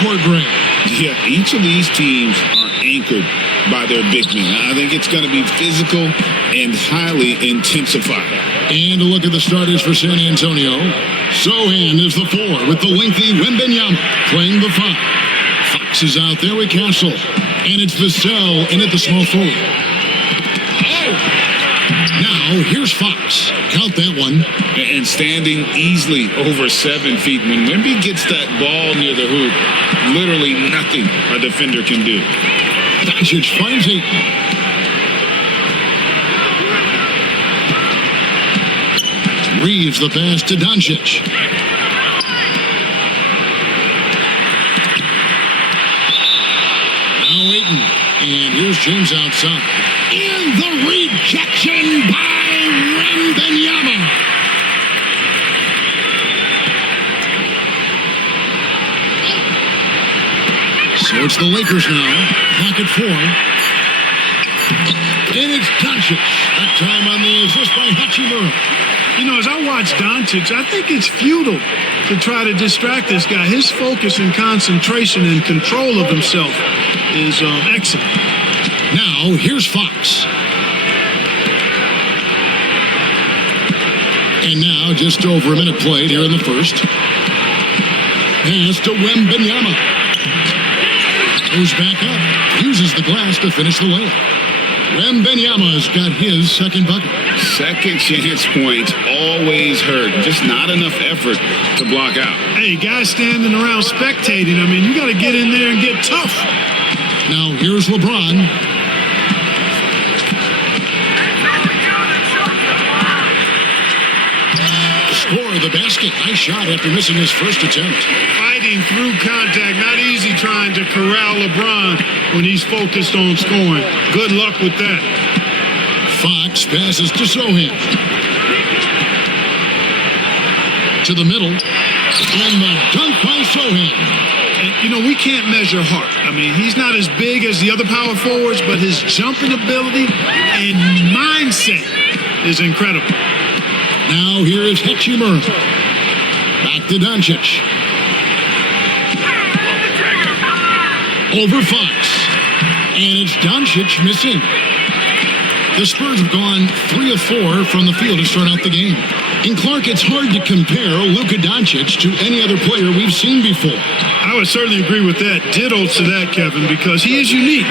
Green. Yeah, each of these teams are anchored by their big men. I think it's going to be physical and highly intensified. And a look at the starters for San Antonio. Sohan is the 4 with the lengthy Wembanyama playing the 5. Fox is out there with Castle. And it's Vassell in at the small forward. Now, here's Fox. Count that one. And standing easily over 7 feet. When Wemby gets that ball near the hoop, literally nothing a defender can do. Doncic finds it. Reeves the pass to Doncic. Now Ayton. And here's James outside. And the rejection by Wembanyama. So it's the Lakers now. Clock at 4. And it's Doncic. That time on the assist by Hachimura. You know, as I watch Doncic, I think it's futile to try to distract this guy. His focus and concentration and control of himself is excellent. Now, here's Fox. And now, just over a minute played here in the first. Pass to Wembanyama. Goes back up. Uses the glass to finish the layup. Wembanyama's got his second bucket. Second chance points always hurt. Just not enough effort to block out. Hey, guys standing around spectating. I mean, you got to get in there and get tough. Now, here's LeBron. Score the basket. Nice shot after missing his first attempt. Fighting through contact. Not easy trying to corral LeBron when he's focused on scoring. Good luck with that. Fox passes to Sohan. To the middle. And the dunk by Sohan. And, you know, we can't measure heart. I mean, he's not as big as the other power forwards, but his jumping ability and mindset is incredible. Now here is Hachimura. Back to Doncic. Over Fox. And it's Doncic missing. The Spurs have gone 3 of 4 from the field to start out the game. And Clark, it's hard to compare Luka Doncic to any other player we've seen before. I would certainly agree with that. Ditto to that, Kevin, because he is unique.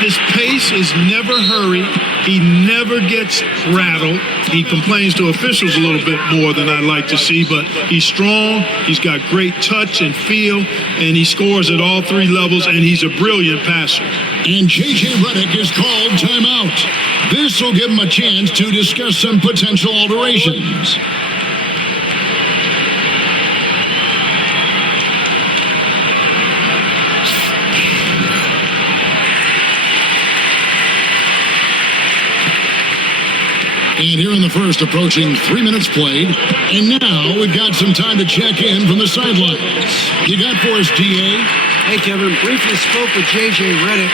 His pace is never hurried. He never gets rattled. He complains to officials a little bit more than I'd like to see, but he's strong. He's got great touch and feel, and he scores at all 3 levels, and he's a brilliant passer. And J.J. Redick is called timeout. This will give him a chance to discuss some potential alterations. And here in the first, approaching 3 minutes played. And now we've got some time to check in from the sidelines. You got for us, G.A.? Hey, Kevin, briefly spoke with J.J. Redick,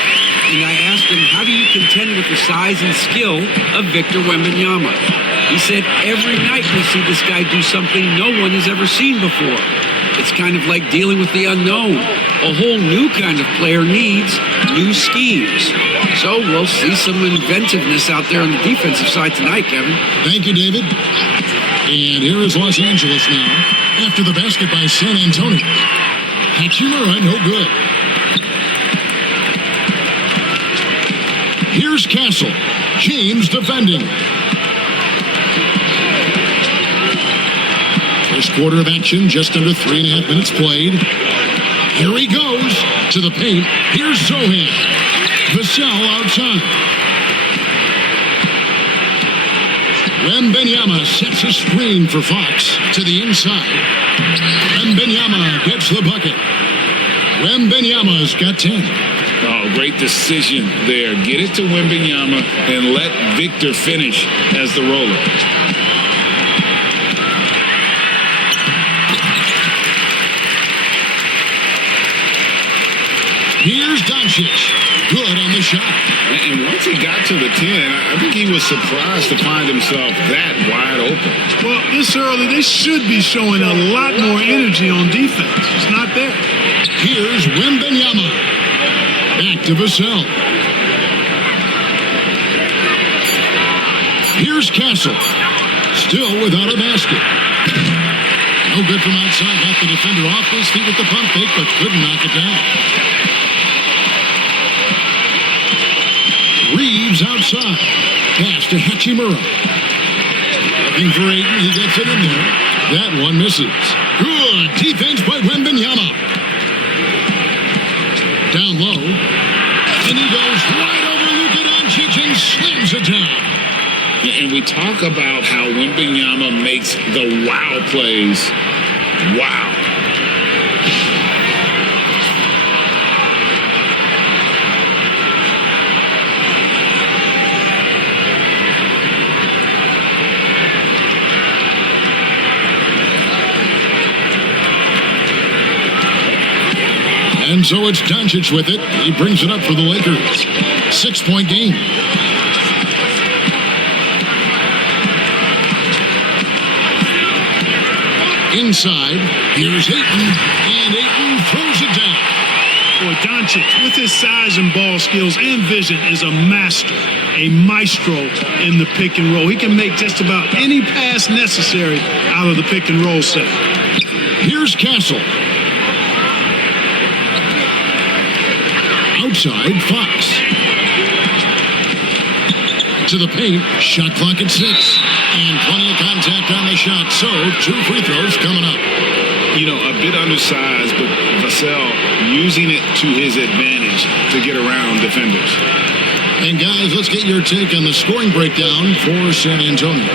and I asked him, how do you contend with the size and skill of Victor Wembanyama? He said, every night we see this guy do something no one has ever seen before. It's kind of like dealing with the unknown. A whole new kind of player needs new schemes. So we'll see some inventiveness out there on the defensive side tonight, Kevin. Thank you, David. And here is Los Angeles now, after the basket by San Antonio. Hachimura, no good. Here's Castle. James defending. First quarter of action, just under 3.5 minutes played. Here he goes to the paint. Here's Sohan. Vassell outside. Wembanyama sets a screen for Fox to the inside. Wembanyama gets the bucket. Wembanyama's got 10. Oh, great decision there. Get it to Wembanyama and let Victor finish as the roller. Here's Doncic. good on the shot. And once he got to the 10, I think he was surprised to find himself that wide open. Well, this early, they should be showing a lot more energy on defense. It's not there. Here's Wembanyama. Back to Vassell. Here's Castle. Still without a basket. No good from outside. Got the defender off his feet with the pump fake, but couldn't knock it down. Reeves outside. Pass to Hachimura. Looking for Ayton. He gets it in there. That one misses. Good defense by Wembanyama. Down low. And he goes right over Luka Doncic and slams it down. And we talk about how Wembanyama makes the wow plays. Wow. And so it's Doncic with it. He brings it up for the Lakers. 6-point game. Inside, here's Ayton, and Ayton throws it down. Boy, Doncic, with his size and ball skills and vision, is a master, a maestro in the pick and roll. He can make just about any pass necessary out of the pick and roll set. Here's Castle. Outside, Fox. To the paint, shot clock at 6. And plenty of contact on the shot, so 2 free throws coming up. You know, a bit undersized, but Vassell using it to his advantage to get around defenders. And guys, let's get your take on the scoring breakdown for San Antonio.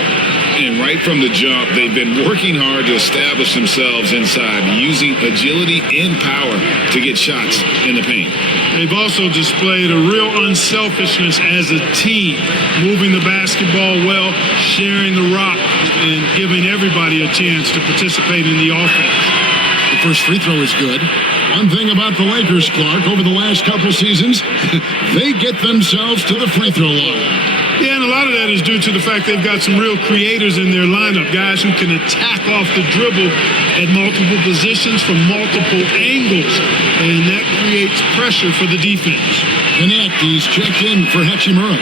And right from the jump, they've been working hard to establish themselves inside, using agility and power to get shots in the paint. They've also displayed a real unselfishness as a team, moving the basketball well, sharing the rock, and giving everybody a chance to participate in the offense. The first free throw is good. One thing about the Lakers, Clark, over the last couple seasons, they get themselves to the free throw line. Yeah, and a lot of that is due to the fact they've got some real creators in their lineup, guys who can attack off the dribble at multiple positions from multiple angles, and that creates pressure for the defense. Connect, he's checked in for Hachimura.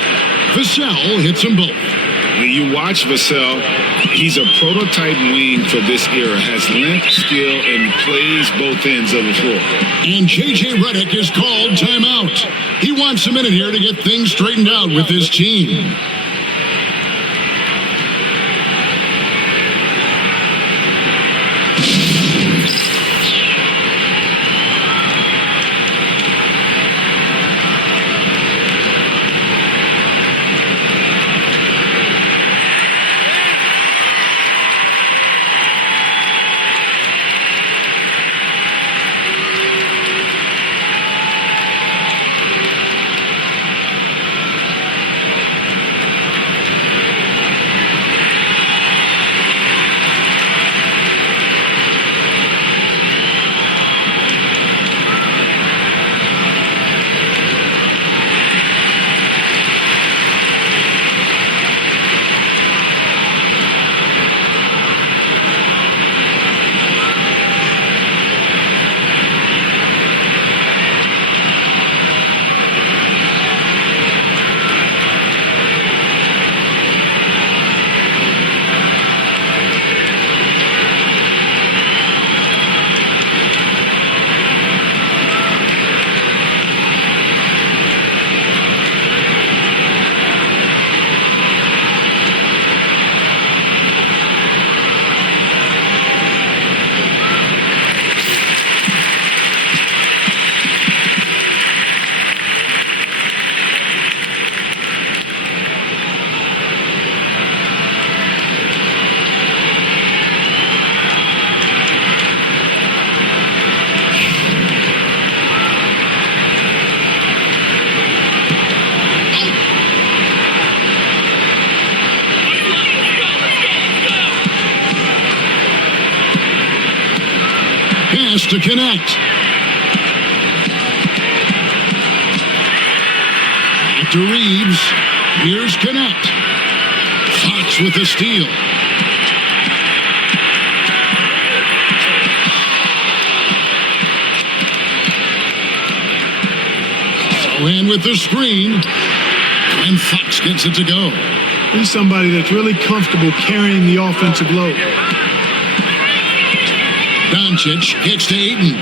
Vassell hits them both. When you watch Vassell, he's a prototype wing for this era, has length, skill, and plays both ends of the floor. And J.J. Redick is called timeout. He wants a minute here to get things straightened out with his team. To connect. to Reeves. Here's Connect. Fox with the steal. Sohan with the screen. And Fox gets it to go. He's somebody that's really comfortable carrying the offensive load. Doncic gets to Ayton.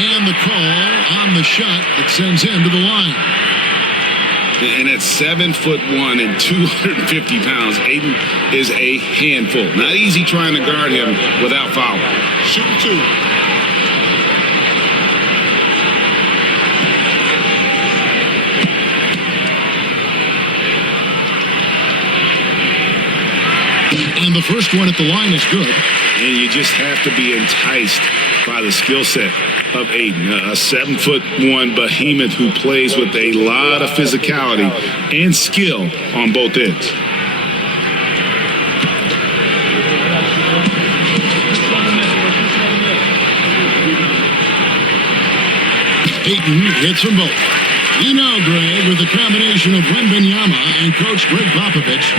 And the call on the shot that sends him to the line. And at 7'1" and 250 pounds, Ayton is a handful. Not easy trying to guard him without foul. Shoot two. And the first one at the line is good. And you just have to be enticed by the skill set of Ayton, a 7'1" behemoth who plays with a lot of physicality and skill on both ends. Ayton hits them both. You know, Greg, with the combination of Wembanyama and Coach Greg Popovich,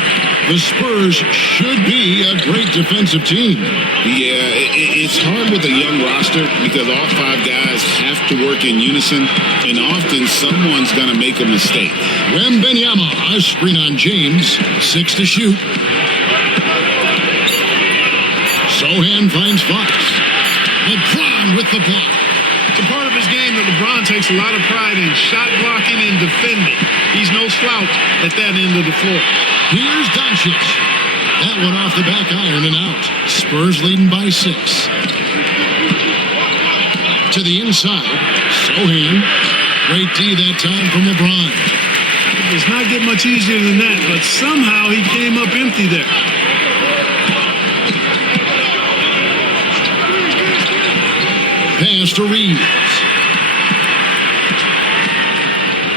the Spurs should be a great defensive team. Yeah, it's hard with a young roster because all five guys have to work in unison, and often someone's going to make a mistake. Wembanyama, a screen on James, 6 to shoot. Sohan finds Fox. LeBron with the block. It's a part of his game that LeBron takes a lot of pride in, shot blocking and defending. He's no slouch at that end of the floor. Here's Doncic. That one off the back iron and out. Spurs leading by 6. To the inside. Sohan. Great D that time from LeBron. It does not get much easier than that, but somehow he came up empty there. Pass to Reeves.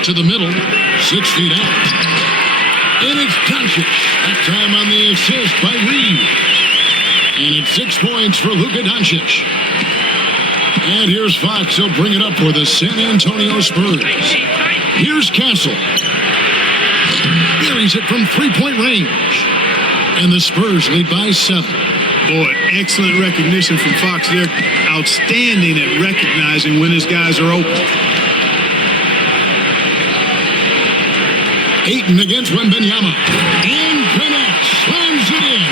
To the middle. 6 feet out. And it's Doncic. That time on the assist by Reeves. And it's 6 points for Luka Doncic. And here's Fox. He'll bring it up for the San Antonio Spurs. Here's Castle. Buries it from three-point range. And the Spurs lead by 7. Boy, excellent recognition from Fox. They're outstanding at recognizing when his guys are open. Ayton against Wembanyama. And connects. Slams it in.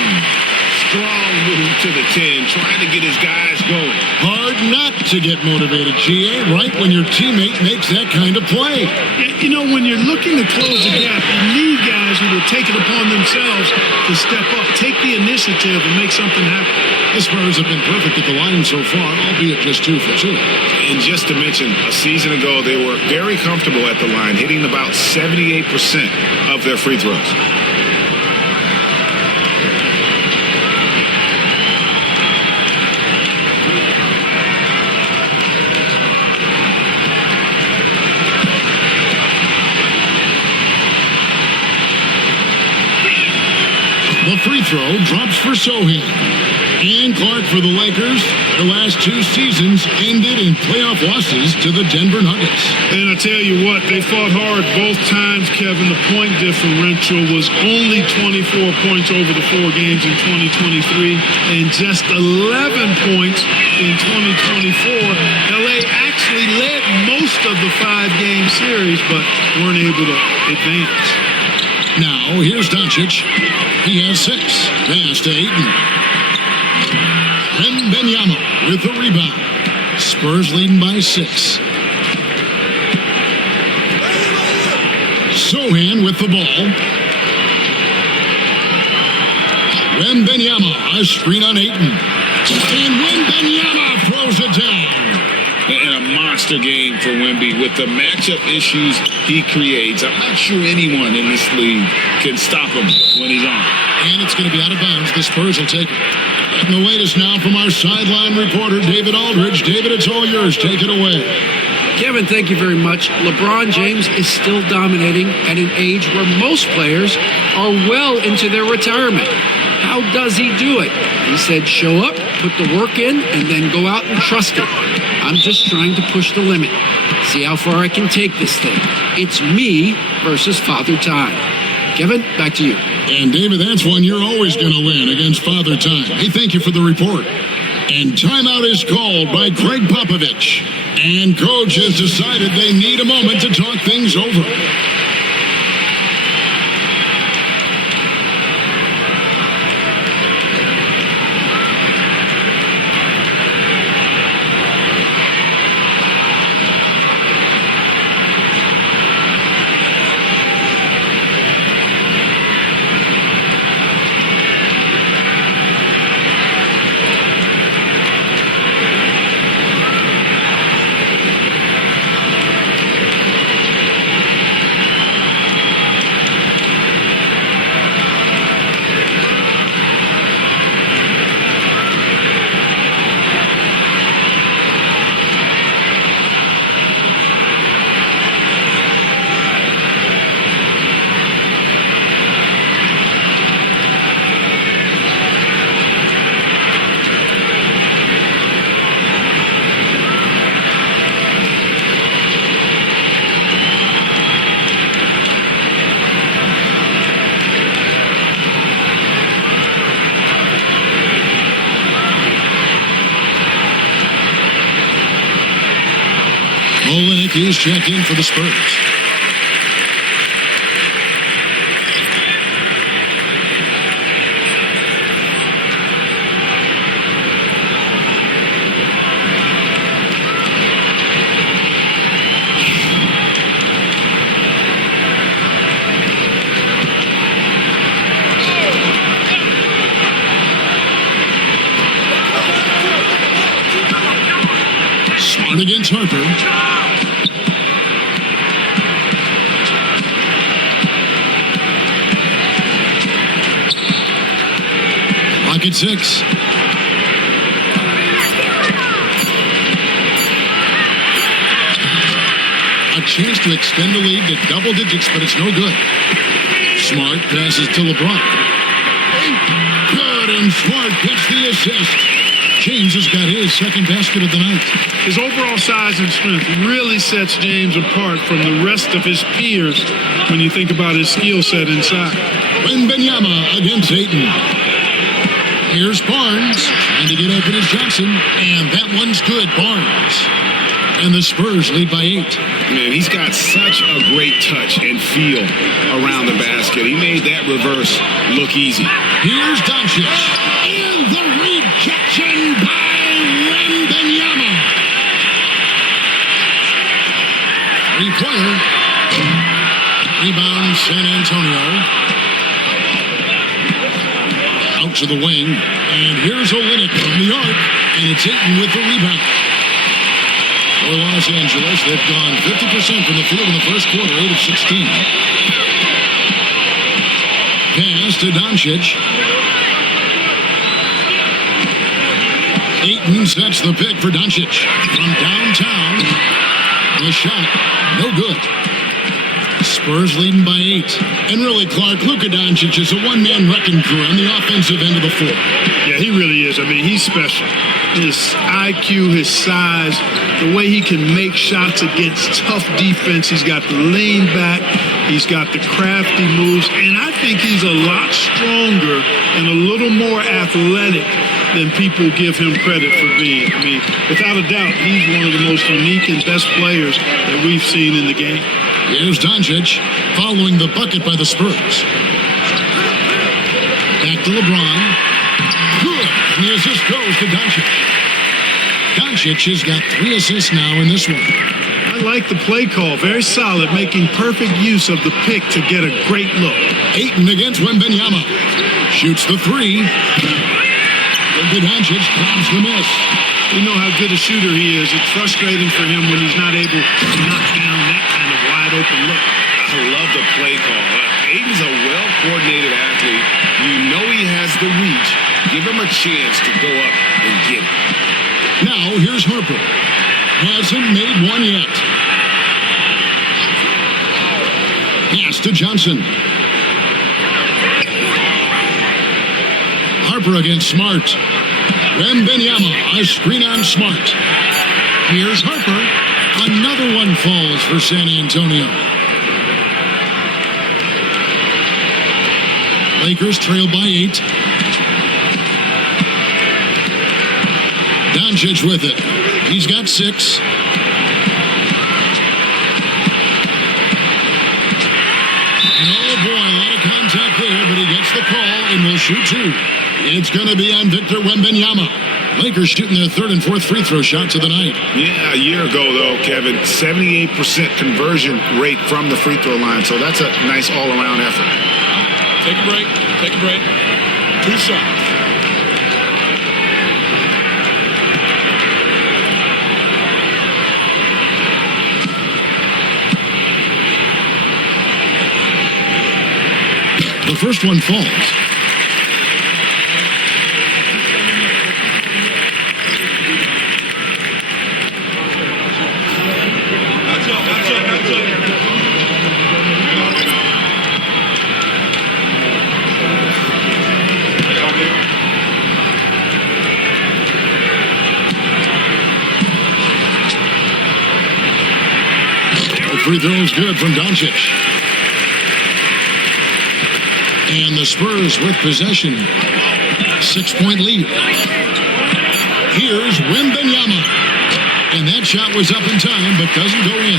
Strong move to the 10, trying to get his guys going. Hard not to get motivated, GA, right when your teammate makes that kind of play. Yeah, you know, when you're looking to close the gap, you need guys who will take it upon themselves to step up, take the initiative, and make something happen. The Spurs have been perfect at the line so far, albeit just 2 for 2. And just to mention, a season ago, they were very comfortable at the line, hitting about 78% of their free throws. The free throw drops for Sohan. And Clark for the Lakers. Their last 2 seasons ended in playoff losses to the Denver Nuggets. And I tell you what, they fought hard both times, Kevin. The point differential was only 24 points over the 4 games in 2023 and just 11 points in 2024. LA actually led most of the 5-game series, but weren't able to advance. Now, here's Doncic. He has 6. Pass to Ayton. Wembanyama with the rebound. Spurs leading by 6. Sohan with the ball. Wembanyama, a screen on Ayton. And Wembanyama throws it down. And a monster game for Wemby with the matchup issues he creates. I'm not sure anyone in this league can stop him when he's on. And it's going to be out of bounds. The Spurs will take it. And the latest now from our sideline reporter, David Aldridge. David, it's all yours. Take it away. Kevin, thank you very much. LeBron James is still dominating at an age where most players are well into their retirement. How does he do it? He said, show up, put the work in, and then go out and trust it. I'm just trying to push the limit. See how far I can take this thing. It's me versus Father Time. Kevin, back to you. And David, that's one you're always going to win against Father Time. Hey, thank you for the report. And timeout is called by Greg Popovich. And coach has decided they need a moment to talk things over. Is checked in for the Spurs. Smart against Harper. At 6. A chance to extend the lead to double digits, but it's no good. Smart passes to LeBron. Good, and Smart gets the assist. James has got his second basket of the night. His overall size and strength really sets James apart from the rest of his peers when you think about his skill set inside. Wembanyama against Ayton. Here's Barnes, trying to get open as Johnson, and that one's good, Barnes. And the Spurs lead by 8. Man, he's got such a great touch and feel around the basket. He made that reverse look easy. Here's Doncic, and the rejection by Wembanyama. Three-pointer. Rebound, San Antonio. Out to the wing, and here's Olynyk from the arc, and it's Ayton with the rebound. For Los Angeles, they've gone 50% from the field in the first quarter, 8 of 16. Pass to Doncic. Ayton sets the pick for Doncic. From downtown, the shot, no good. Spurs leading by 8. And really, Clark, Luka Doncic is a one-man wrecking crew on the offensive end of the floor. Yeah, he really is. I mean, he's special. His IQ, his size, the way he can make shots against tough defense. He's got the lean back. He's got the crafty moves. And I think he's a lot stronger and a little more athletic than people give him credit for being. I mean, without a doubt, he's one of the most unique and best players that we've seen in the game. Here's Doncic following the bucket by the Spurs. Back to LeBron. Good. And the assist goes to Doncic. Doncic has got 3 assists now in this one. I like the play call. Very solid, making perfect use of the pick to get a great look. Ayton against Wembanyama. Shoots the 3. Doncic grabs the miss. We know how good a shooter he is. It's frustrating for him when he's not able to knock down that kind of wide open look. I love the play call. Ayton's a well-coordinated athlete. You know he has the reach. Give him a chance to go up and get it. Now, here's Harper. Hasn't made one yet. Pass to Johnson. Harper against Smart. Wembanyama, a screen on Smart. Here's Harper. Another one falls for San Antonio. Lakers trail by 8. Doncic with it. He's got 6. Oh boy, a lot of contact there, but he gets the call and will shoot 2. It's going to be on Victor Wembanyama. Lakers shooting their 3rd and 4th free throw shots of the night. Yeah, a year ago, though, Kevin, 78% conversion rate from the free throw line. So that's a nice all-around effort. Take a break. Take a break. 2 shots. The first one falls. Free throw is good from Doncic. And the Spurs with possession. 6-point lead. Here's Wembanyama. And that shot was up in time, but doesn't go in.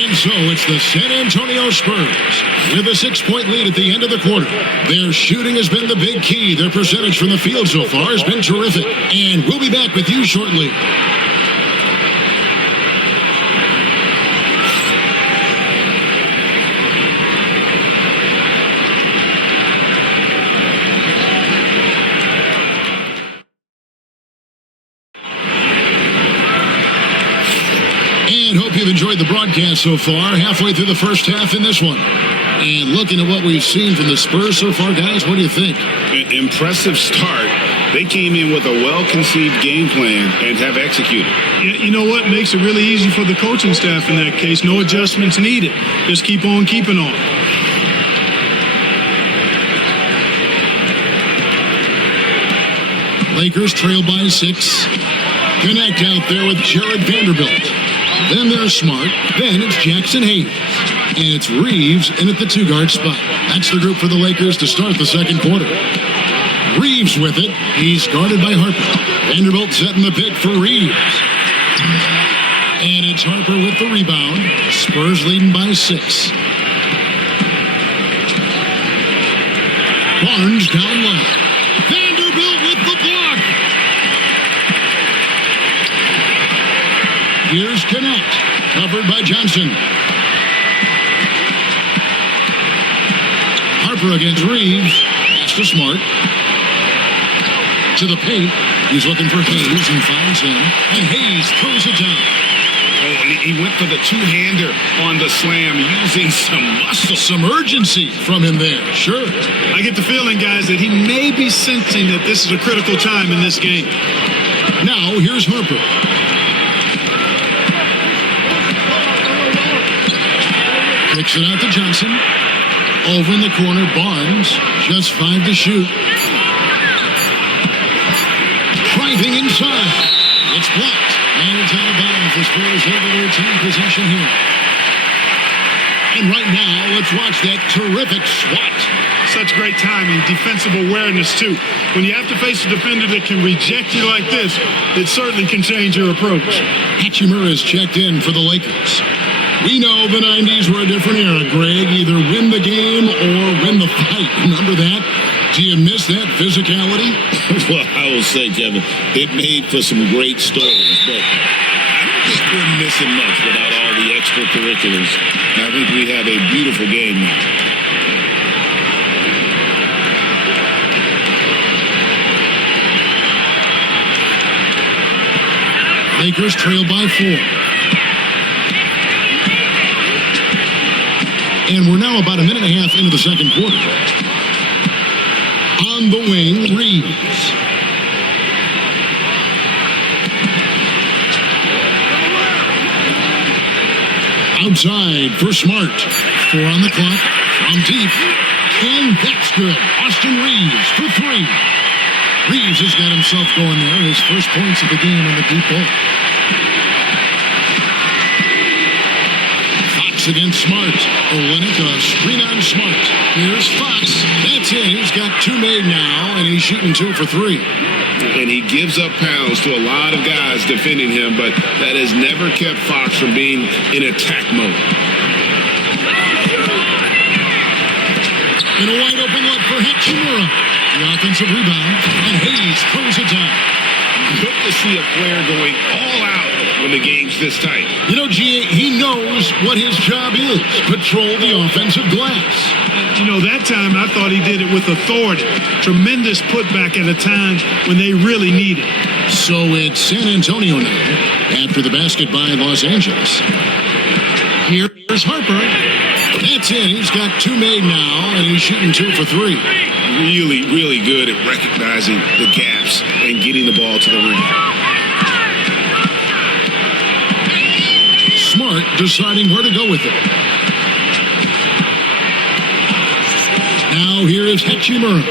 And so it's the San Antonio Spurs with a 6-point lead at the end of the quarter. Their shooting has been the big key. Their percentage from the field so far has been terrific. And we'll be back with you shortly. And hope you've enjoyed the broadcast so far. Halfway through the first half in this one. And looking at what we've seen from the Spurs so far, guys, what do you think? Impressive start. They came in with a well-conceived game plan and have executed. Yeah, you know what makes it really easy for the coaching staff in that case? No adjustments needed. Just keep on keeping on. Lakers trail by 6. Connect out there with Jared Vanderbilt. Then there's Smart. Then it's Jackson Hayes. And it's Reeves in at the 2-guard spot. That's the group for the Lakers to start the second quarter. Reeves with it. He's guarded by Harper. Vanderbilt setting the pick for Reeves. And it's Harper with the rebound. Spurs leading by 6. Barnes down low. Vanderbilt with the block. Here's Connect. Covered by Johnson. Harper against Reeves. Pass to Smart. To the paint. He's looking for Hayes and finds him. And Hayes throws it down. Oh, he went for the two-hander on the slam, using some muscle. Some urgency from him there. Sure. I get the feeling, guys, that he may be sensing that this is a critical time in this game. Now, here's Harper. Kicks it out to Johnson. Over in the corner, Barnes. Just 5 to shoot. Driving inside. It's blocked. And it's out of bounds. The Spurs able to retain possession here. And right now, let's watch that terrific swat. Such great timing, defensive awareness, too. When you have to face a defender that can reject you like this, it certainly can change your approach. Hachimura's checked in for the Lakers. We know the 90s were a different era, Greg. Either win the game or win the fight. Remember that? Do you miss that physicality? Well, I will say, Kevin, it made for some great stories, but I don't think we're missing much without all the extracurriculars. And I think we have a beautiful game now. Lakers trail by 4. And we're now about a minute and a half into the second quarter. On the wing, Reeves. Outside for Smart. 4 on the clock. From deep. And that's good. Austin Reeves for 3. Reeves has got himself going there. His first points of the game in the deep ball. Fox against Smart. Olenek, a screen on Smart. Here's Fox. That's it. He's got 2 made now, and he's shooting 2 for 3. And he gives up pounds to a lot of guys defending him, but that has never kept Fox from being in attack mode. And a wide open look for Hachimura. The offensive rebound, and Hayes throws it down. Good to see a player going all out when the game's this tight. You know, G.A., he knows what his job is. Patrol the offensive glass. You know, that time I thought he did it with authority. Tremendous putback at a time when they really need it. So it's San Antonio now, after the basket by Los Angeles. Here's Harper. That's it. He's got 2 made now, and he's shooting 2 for 3. Really, really good at recognizing the gaps and getting the ball to the rim. Smart deciding where to go with it. Now here is Hachimura.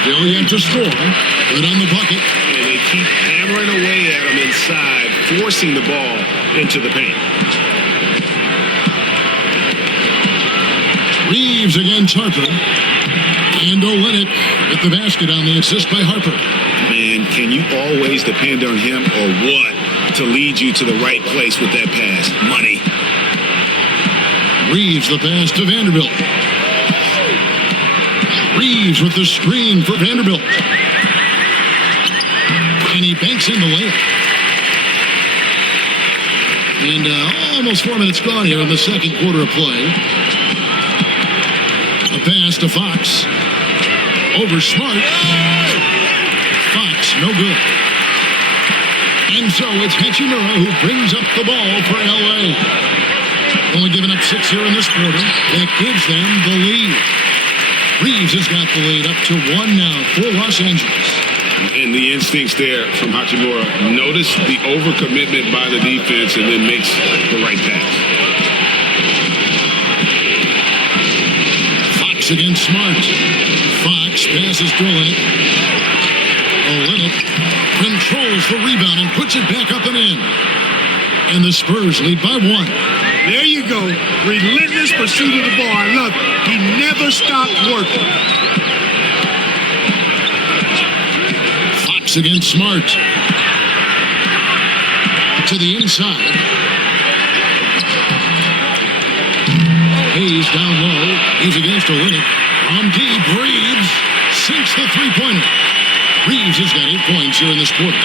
Still yet to score. Good on the bucket. And they keep hammering away at him inside, forcing the ball into the paint. Reeves against Harper. And Olenek with the basket on the assist by Harper. Man, can you always depend on him or what to lead you to the right place with that pass? Money. Reeves the pass to Vanderbilt. Reeves with the screen for Vanderbilt. And he banks in the layup. And almost 4 minutes gone here in the second quarter of play. A pass to Fox. Over Smart. Fox, no good. And so it's Hachimura who brings up the ball for L.A. Only giving up 6 here in this quarter. That gives them the lead. Reeves has got the lead up to 1 now for Los Angeles. And the instincts there from Hachimura. Notice the overcommitment by the defense and then makes the right pass. Fox against Smart. Fox passes to Olenek. Olenek controls the rebound and puts it back up and in. And the Spurs lead by 1. There you go. Relentless pursuit of the ball. I love it. He never stopped working. Fox against Smart. To the inside. Hayes down low. He's against Olenek. From deep, Reeves sinks the three-pointer. Reeves has got 8 points here in this quarter.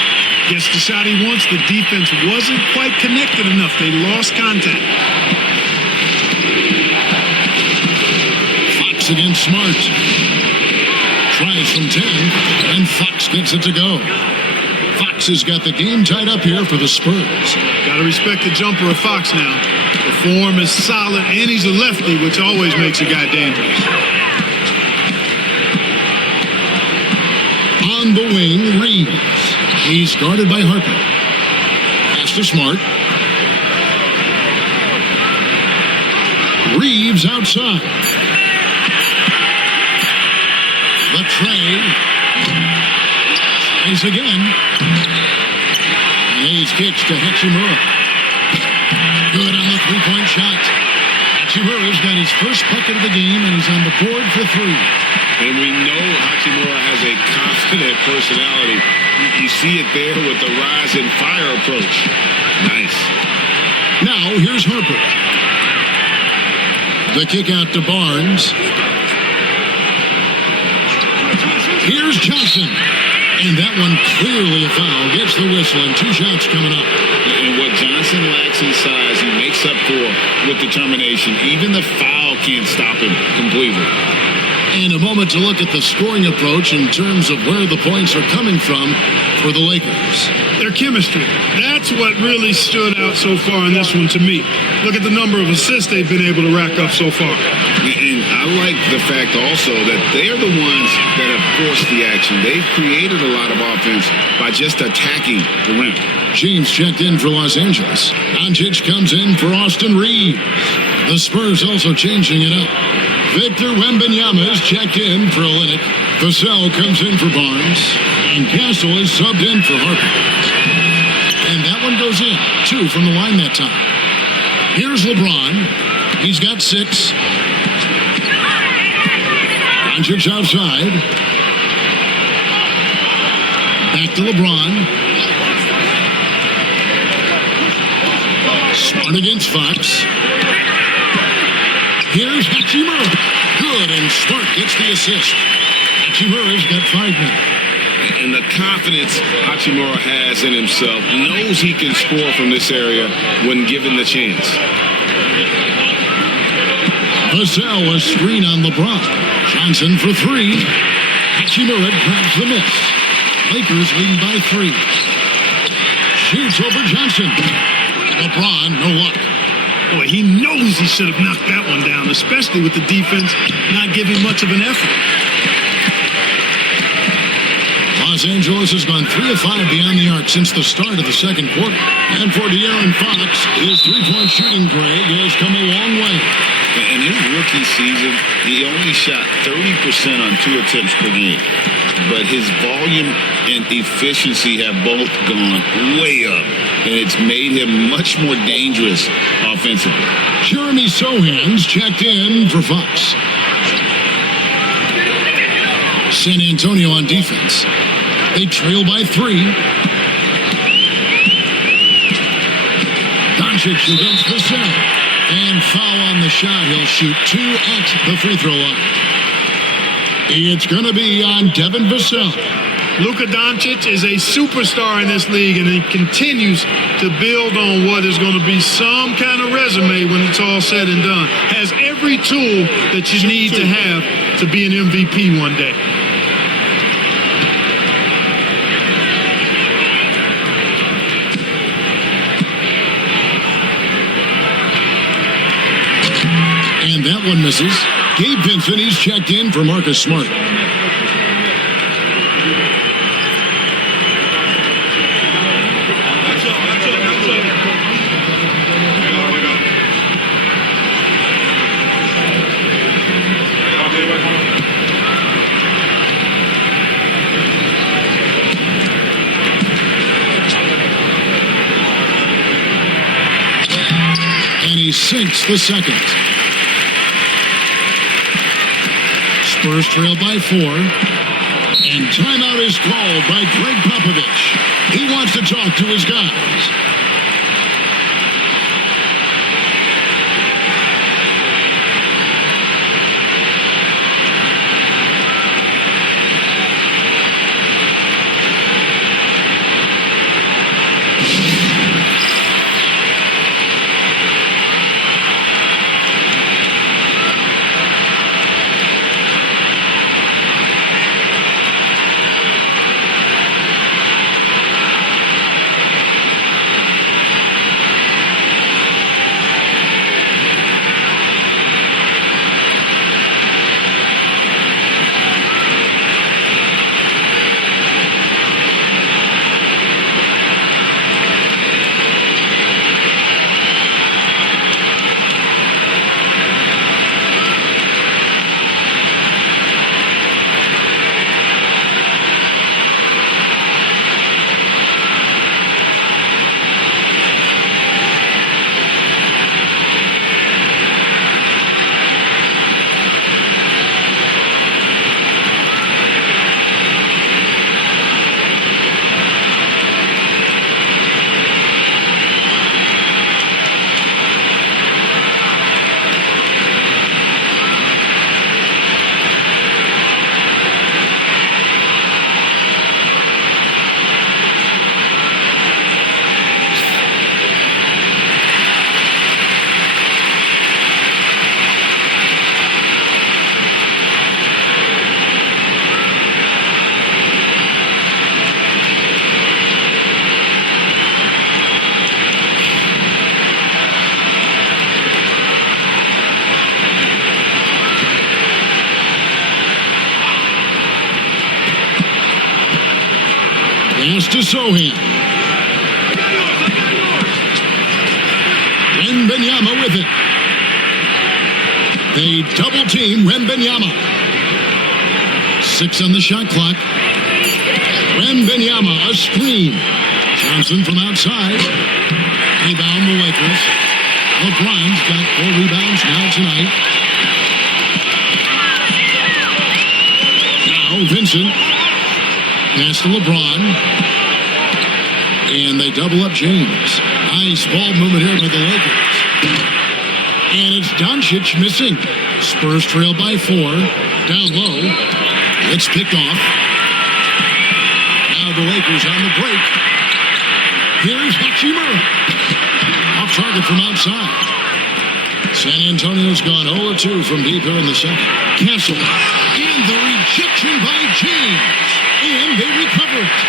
Gets the shot he wants. The defense wasn't quite connected enough. They lost contact. Fox against Smart. Tries from 10, and Fox gets it to go. Fox has got the game tied up here for the Spurs. Got to respect the jumper of Fox now. The form is solid, and he's a lefty, which always makes a guy dangerous. On the wing, Reeves. He's guarded by Harper. Pass to Smart. Reeves outside. The tray. Tries again. And Hayes kicks to Hachimura. Good on the three-point shot. Hachimura's got his first bucket of the game, and he's on the board for 3. And we know Hachimura has a confident personality. You see it there with the rise and fire approach. Nice. Now, here's Harper. The kick out to Barnes. Here's Johnson. And that one clearly a foul. Gets the whistle, and 2 shots coming up. And what Johnson lacks in size, he makes up for with determination. Even the foul can't stop him completely. And a moment to look at the scoring approach in terms of where the points are coming from for the Lakers. Their chemistry. That's what really stood out so far in this one to me. Look at the number of assists they've been able to rack up so far. And I like the fact also that they're the ones that have forced the action. They've created a lot of offense by just attacking the rim. James checked in for Los Angeles. Doncic comes in for Austin Reeves. The Spurs also changing it up. Victor Wembanyama is checked in for Olenek. Vassell comes in for Barnes, and Castle is subbed in for Harper. And that one goes in. 2 from the line that time. Here's LeBron. He's got 6. Doncic outside. Back to LeBron. Smart against Fox. Here's Hachimura. Good, and Smart gets the assist. Hachimura's got 5 now. And the confidence Hachimura has in himself, knows he can score from this area when given the chance. Vassell a screen on LeBron. Johnson for 3. Hachimura grabs the miss. Lakers leading by 3. Shoots over Johnson. LeBron, no luck. Boy, he knows he should have knocked that one down, especially with the defense not giving much of an effort. Los Angeles has gone 3 of 5 beyond the arc since the start of the second quarter. And for De'Aaron Fox, his three-point shooting, Greg, has come a long way. In his rookie season, he only shot 30% on 2 attempts per game. But his volume and efficiency have both gone way up. And it's made him much more dangerous offensively. Jeremy Sohan's checked in for Fox. San Antonio on defense. They trail by 3. Doncic against Vassell. And foul on the shot. He'll shoot 2 at the free throw line. It's going to be on Devin Vassell. Luka Doncic is a superstar in this league, and he continues to build on what is going to be some kind of resume when it's all said and done. Has every tool that you need to have to be an MVP one day. And that one misses. Gabe Vincent, he's checked in for Marcus Smart. And he sinks the second. Spurs trail by 4. And timeout is called by Greg Popovich. He wants to talk to his guys. Pass to Sohan. Wembanyama with it. They double team Wembanyama. 6 on the shot clock. Wembanyama, a screen. Johnson from outside. Rebound the Lakers. LeBron's got 4 rebounds now tonight. Now Vincent. Pass to LeBron. And they double up James. Nice ball movement here by the Lakers. And it's Doncic missing. Spurs trail by 4. Down low. It's picked off. Now the Lakers on the break. Here's Hachimura. Off target from outside. San Antonio's gone 0-2 from deep here in the second. Castle. And the rejection by James. And they recover it.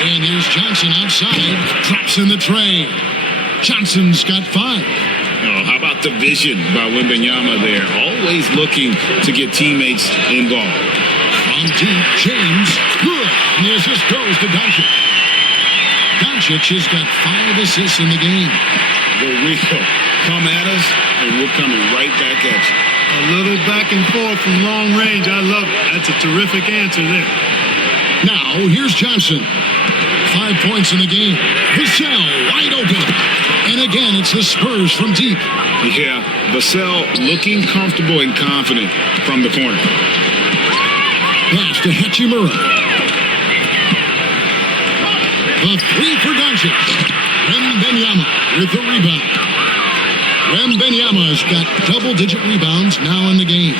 And here's Johnson outside. Drops in the tray. Johnson's got 5. Oh, how about the vision by Wembanyama there? Always looking to get teammates involved. From deep, James. Good. And the assist goes to Doncic. Doncic has got 5 assists in the game. The real. Come at us, and we're coming right back at you. A little back and forth from long range. I love it. That's a terrific answer there. Now, here's Johnson. 5 points in the game. Vassell wide open. And again, it's the Spurs from deep. Yeah, Vassell looking comfortable and confident from the corner. Pass to Hachimura. The 3 for Doncic. Wembanyama with the rebound. Wembanyama's got double-digit rebounds now in the game.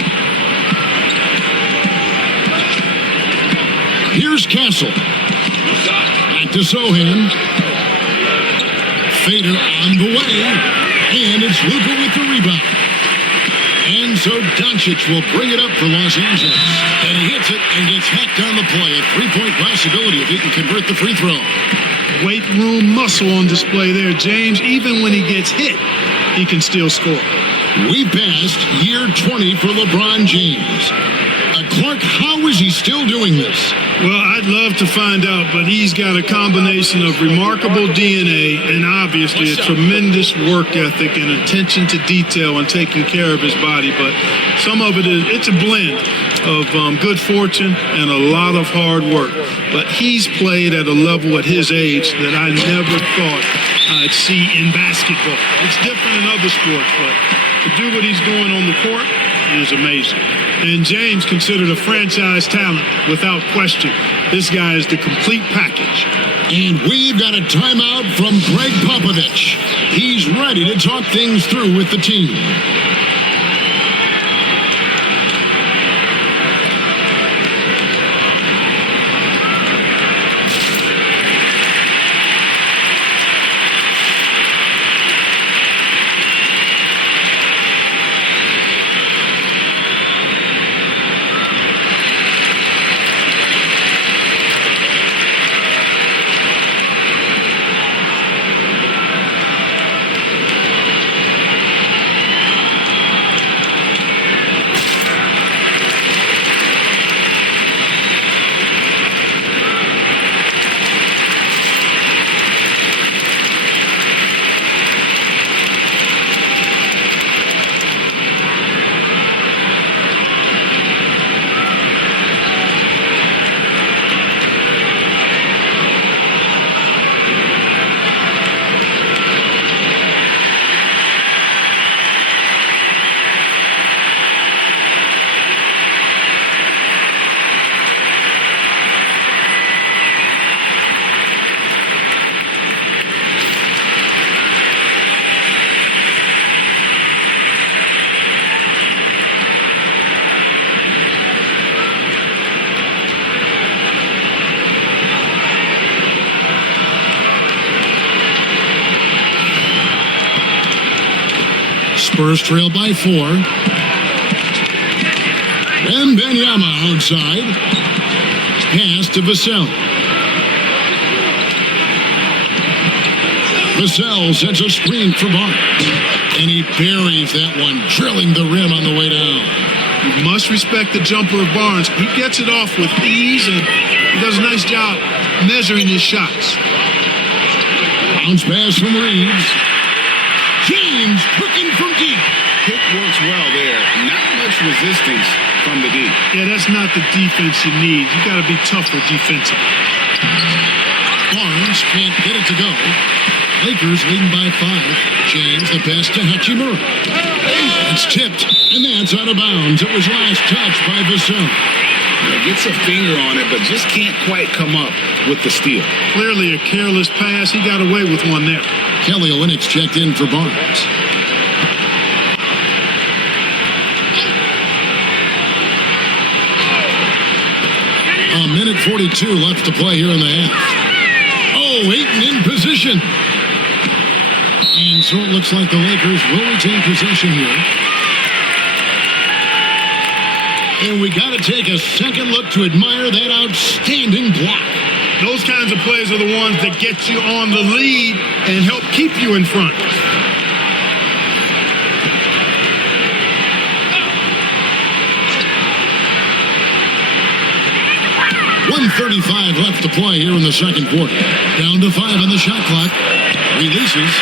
Here's Castle. Back to Sohan. Fader on the way. And it's Luka with the rebound. And so Doncic will bring it up for Los Angeles. And he hits it and gets hacked on the play. A 3-point possibility if he can convert the free throw. Weight room muscle on display there, James. Even when he gets hit, he can still score. We passed year 20 for LeBron James. Clark, how is he still doing this? Well, I'd love to find out, but he's got a combination of remarkable DNA and obviously a tremendous work ethic and attention to detail and taking care of his body. But some of it's a blend of good fortune and a lot of hard work. But he's played at a level at his age that I never thought I'd see in basketball. It's different in other sports, but to do what he's doing on the court is amazing. And James considered a franchise talent without question. This guy is the complete package. And we've got a timeout from Greg Popovich. He's ready to talk things through with the team. Spurs trail by 4. Wembanyama outside. Pass to Vassell. Vassell sets a screen for Barnes. And he buries that one, drilling the rim on the way down. You must respect the jumper of Barnes. He gets it off with ease, and he does a nice job measuring his shots. Bounce pass from Reeves. James cooking from deep. pick works well there. Not much resistance from the D. Yeah, that's not the defense you need. You got to be tougher defensively. Barnes can't get it to go. Lakers leading by 5. James the pass to Hachimura. It's tipped, and that's out of bounds. It was last touched by Vassell. Gets a finger on it, but just can't quite come up with the steal. Clearly a careless pass. He got away with one there. Kelly Olynyk checked in for Barnes. A minute 42 left to play here in the half. Oh, Ayton in position. And so it looks like the Lakers will retain possession here. And we got to take a second look to admire that outstanding block. Those kinds of plays are the ones that get you on the lead and help keep you in front. .135 left to play here in the second quarter. Down to 5 on the shot clock. Releases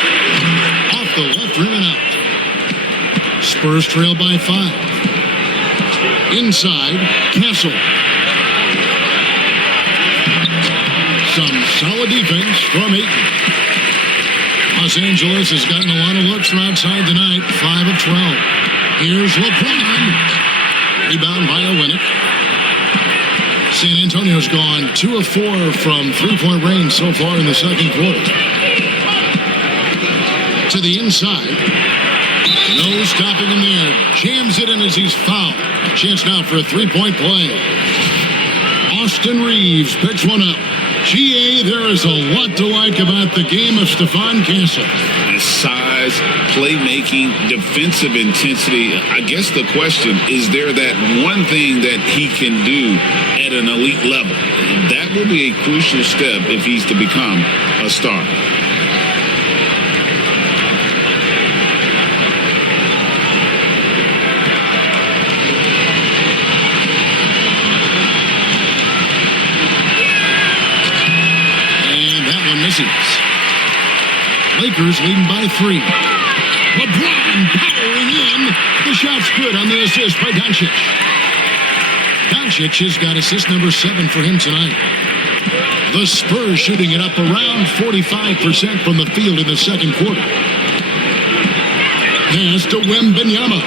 off the left rim and out. Spurs trail by 5. Inside, Castle. Some solid defense from Ayton. Los Angeles has gotten a lot of looks from outside tonight. 5 of 12. Here's LeBron. Rebound by Olynyk. San Antonio's gone 2 of 4 from three-point range so far in the second quarter. To the inside. No stopping him there. Jams it in as he's fouled. Chance now for a three-point play. Austin Reeves picks one up. GA, there is a lot to like about the game of Stephon Castle. His size, playmaking, defensive intensity. I guess the question, is there that one thing that he can do at an elite level? That will be a crucial step if he's to become a star. Lakers leading by 3. LeBron powering in. The shot's good on the assist by Doncic. Doncic has got assist number 7 for him tonight. The Spurs shooting it up around 45% from the field in the second quarter. Pass to Wembanyama.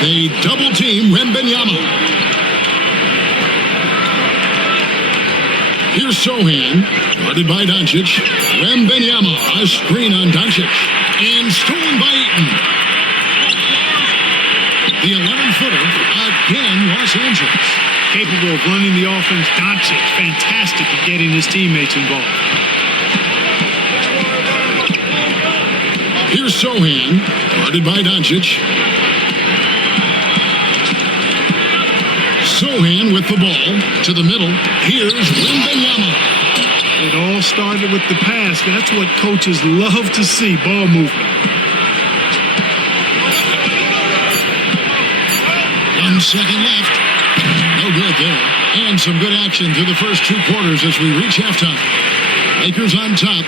They double team Wembanyama. Here's Sohan, guarded by Doncic. Wembanyama, a screen on Doncic. And stolen by Ayton. The 11-footer, again, Los Angeles. Capable of running the offense. Doncic, fantastic at getting his teammates involved. Here's Sohan, guarded by Doncic. Sohan with the ball to the middle. Here's Wembanyama. It all started with the pass. That's what coaches love to see, ball movement. 1 second left. No good there. And some good action through the first 2 quarters as we reach halftime. Lakers on top,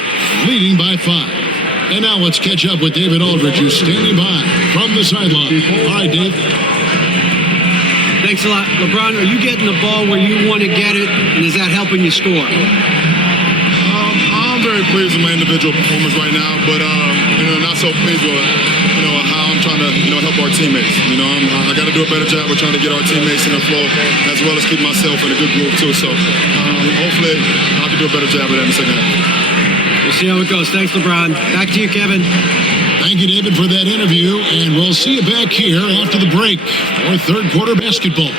leading by 5. And now let's catch up with David Aldridge, who's standing by from the sideline. All right, Dave. Thanks a lot. LeBron, are you getting the ball where you want to get it, and is that helping you score? I'm very pleased with my individual performance right now, but not so pleased with how I'm trying to help our teammates. I got to do a better job of trying to get our teammates in the flow, as well as keep myself in a good groove too. So hopefully I can do a better job of that in the second half. We'll see how it goes. Thanks, LeBron. Back to you, Kevin. Thank you, David, for that interview, and we'll see you back here after the break for third quarter basketball.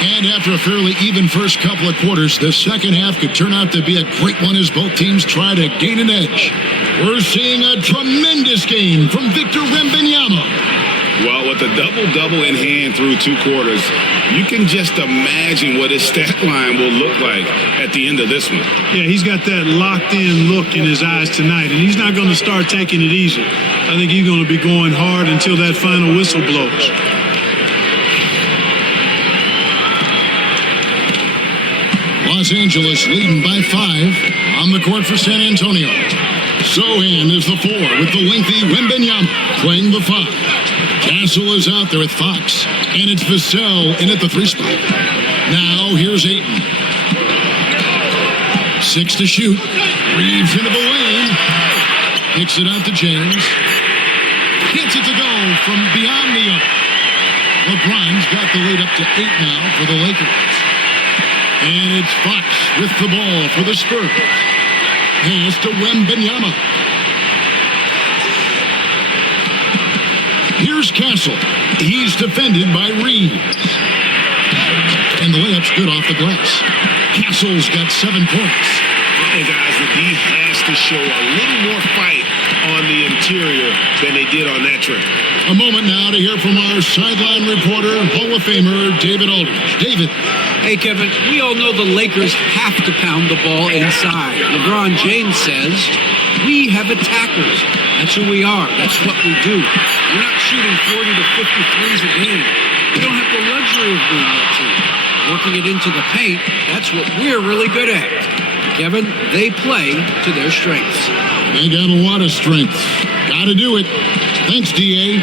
And after a fairly even first couple of quarters, the second half could turn out to be a great one as both teams try to gain an edge. We're seeing a tremendous game from Victor Wembanyama. Well, with a double-double in hand through 2 quarters, you can just imagine what his stat line will look like at the end of this one. Yeah, he's got that locked-in look in his eyes tonight, and he's not going to start taking it easy. I think he's going to be going hard until that final whistle blows. Los Angeles leading by 5 on the court for San Antonio. Sohan is the 4 with the lengthy Wembanyama playing the 5. Castle is out there with Fox, and it's Vassell in at the 3 spot. Now here's Ayton. 6 to shoot. Reeves into the lane. Kicks it out to James. Gets it to go from beyond the arc. LeBron's got the lead up to 8 now for the Lakers. And it's Fox with the ball for the Spurs. Pass to Wembanyama. Here's Castle. He's defended by Reeves. And the layup's good off the glass. Castle's got 7 points. And guys, the D has to show a little more fight on the interior than they did on that trip. A moment now to hear from our sideline reporter, Hall of Famer David Aldridge. David. Hey, Kevin, we all know the Lakers have to pound the ball inside. LeBron James says, we have attackers. That's who we are. That's what we do. We're not shooting 40 to 53s a game. We don't have the luxury of being that team. Working it into the paint, that's what we're really good at. Kevin, they play to their strengths. They got a lot of strength. Gotta do it. Thanks, D.A.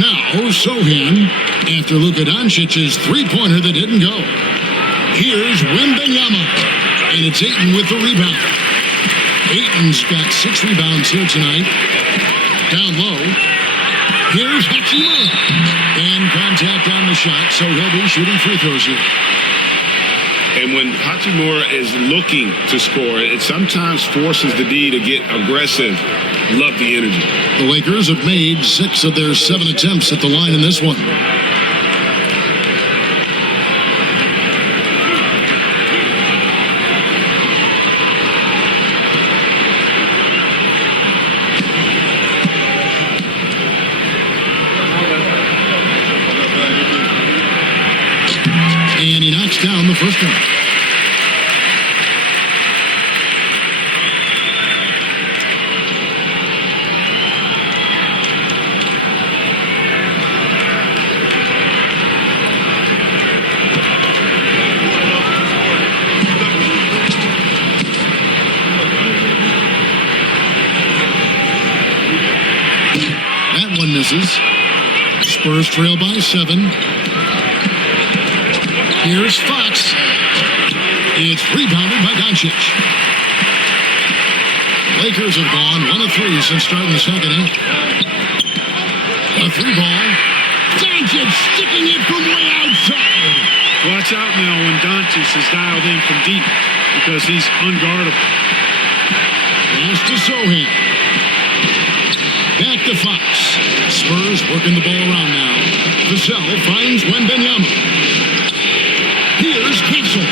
Now, Sohan, after Luka Doncic's 3-pointer that didn't go. Here's Wembanyama, and it's Ayton with the rebound. Ayton's got 6 rebounds here tonight. Down low. Here's Hachimura. And contact on the shot, so he'll be shooting free throws here. And when Hachimura is looking to score, it sometimes forces the D to get aggressive. Love the energy. The Lakers have made 6 of their 7 attempts at the line in this one. And he knocks down the first one. That one misses. Spurs trail by 7. Here's Fox. It's rebounded by Doncic. Lakers have gone 1 of 3 since starting the second half. A 3-ball. Doncic sticking it from way outside. Watch out now when Doncic is dialed in from deep because he's unguardable. Pass to Sohan. Back to Fox. Spurs working the ball around now. Vassell finds Wembanyama. Here's Castle.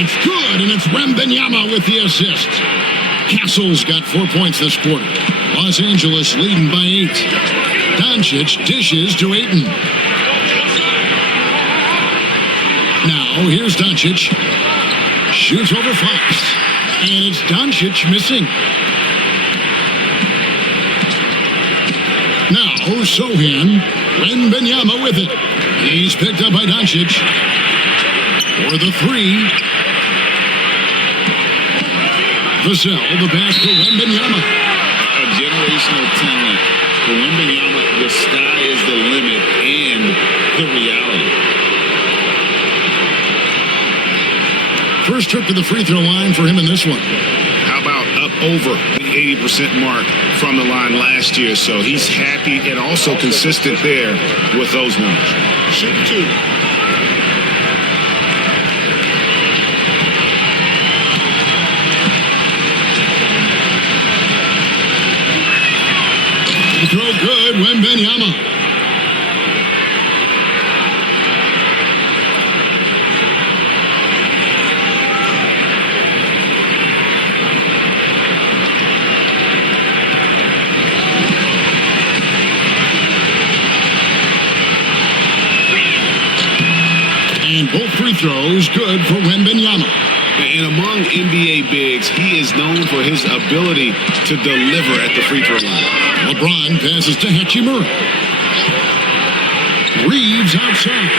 It's good, and it's Wembanyama with the assist. Castle's got 4 points this quarter. Los Angeles leading by 8. Doncic dishes to Ayton. Now, here's Doncic. Shoots over Fox. And it's Doncic missing. Now, Sohan. Wembanyama with it. He's picked up by Doncic. For the 3. Vassell, the pass to Wembanyama. A generational talent. For Wembanyama, the sky is the limit and the reality. First trip to the free throw line for him in this one. How about up over the 80% mark from the line last year? So he's happy and also consistent there with those numbers. Shoot 2. Throw good, Wembanyama. And both free throws good for Wembanyama. And among NBA bigs, he is known for his ability to deliver at the free throw line. LeBron passes to Hachimura. Reeves outside.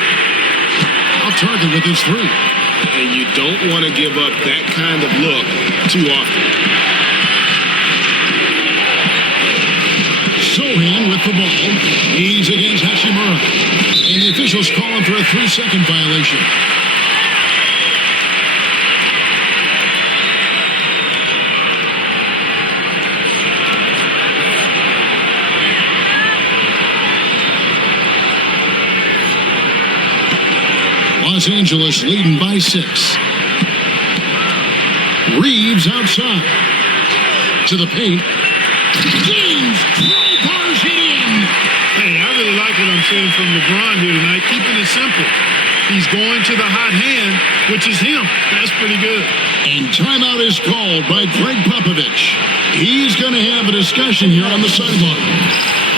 Off target with his three. And you don't want to give up that kind of look too often. Sohan with the ball. He's against Hachimura. And the officials call him for a 3-second violation. Los Angeles leading by 6. Reeves outside. To the paint. James crowbars it in. Hey, I really like what I'm seeing from LeBron here tonight, keeping it simple. He's going to the hot hand, which is him. That's pretty good. And timeout is called by Greg Popovich. He's going to have a discussion here on the sideline.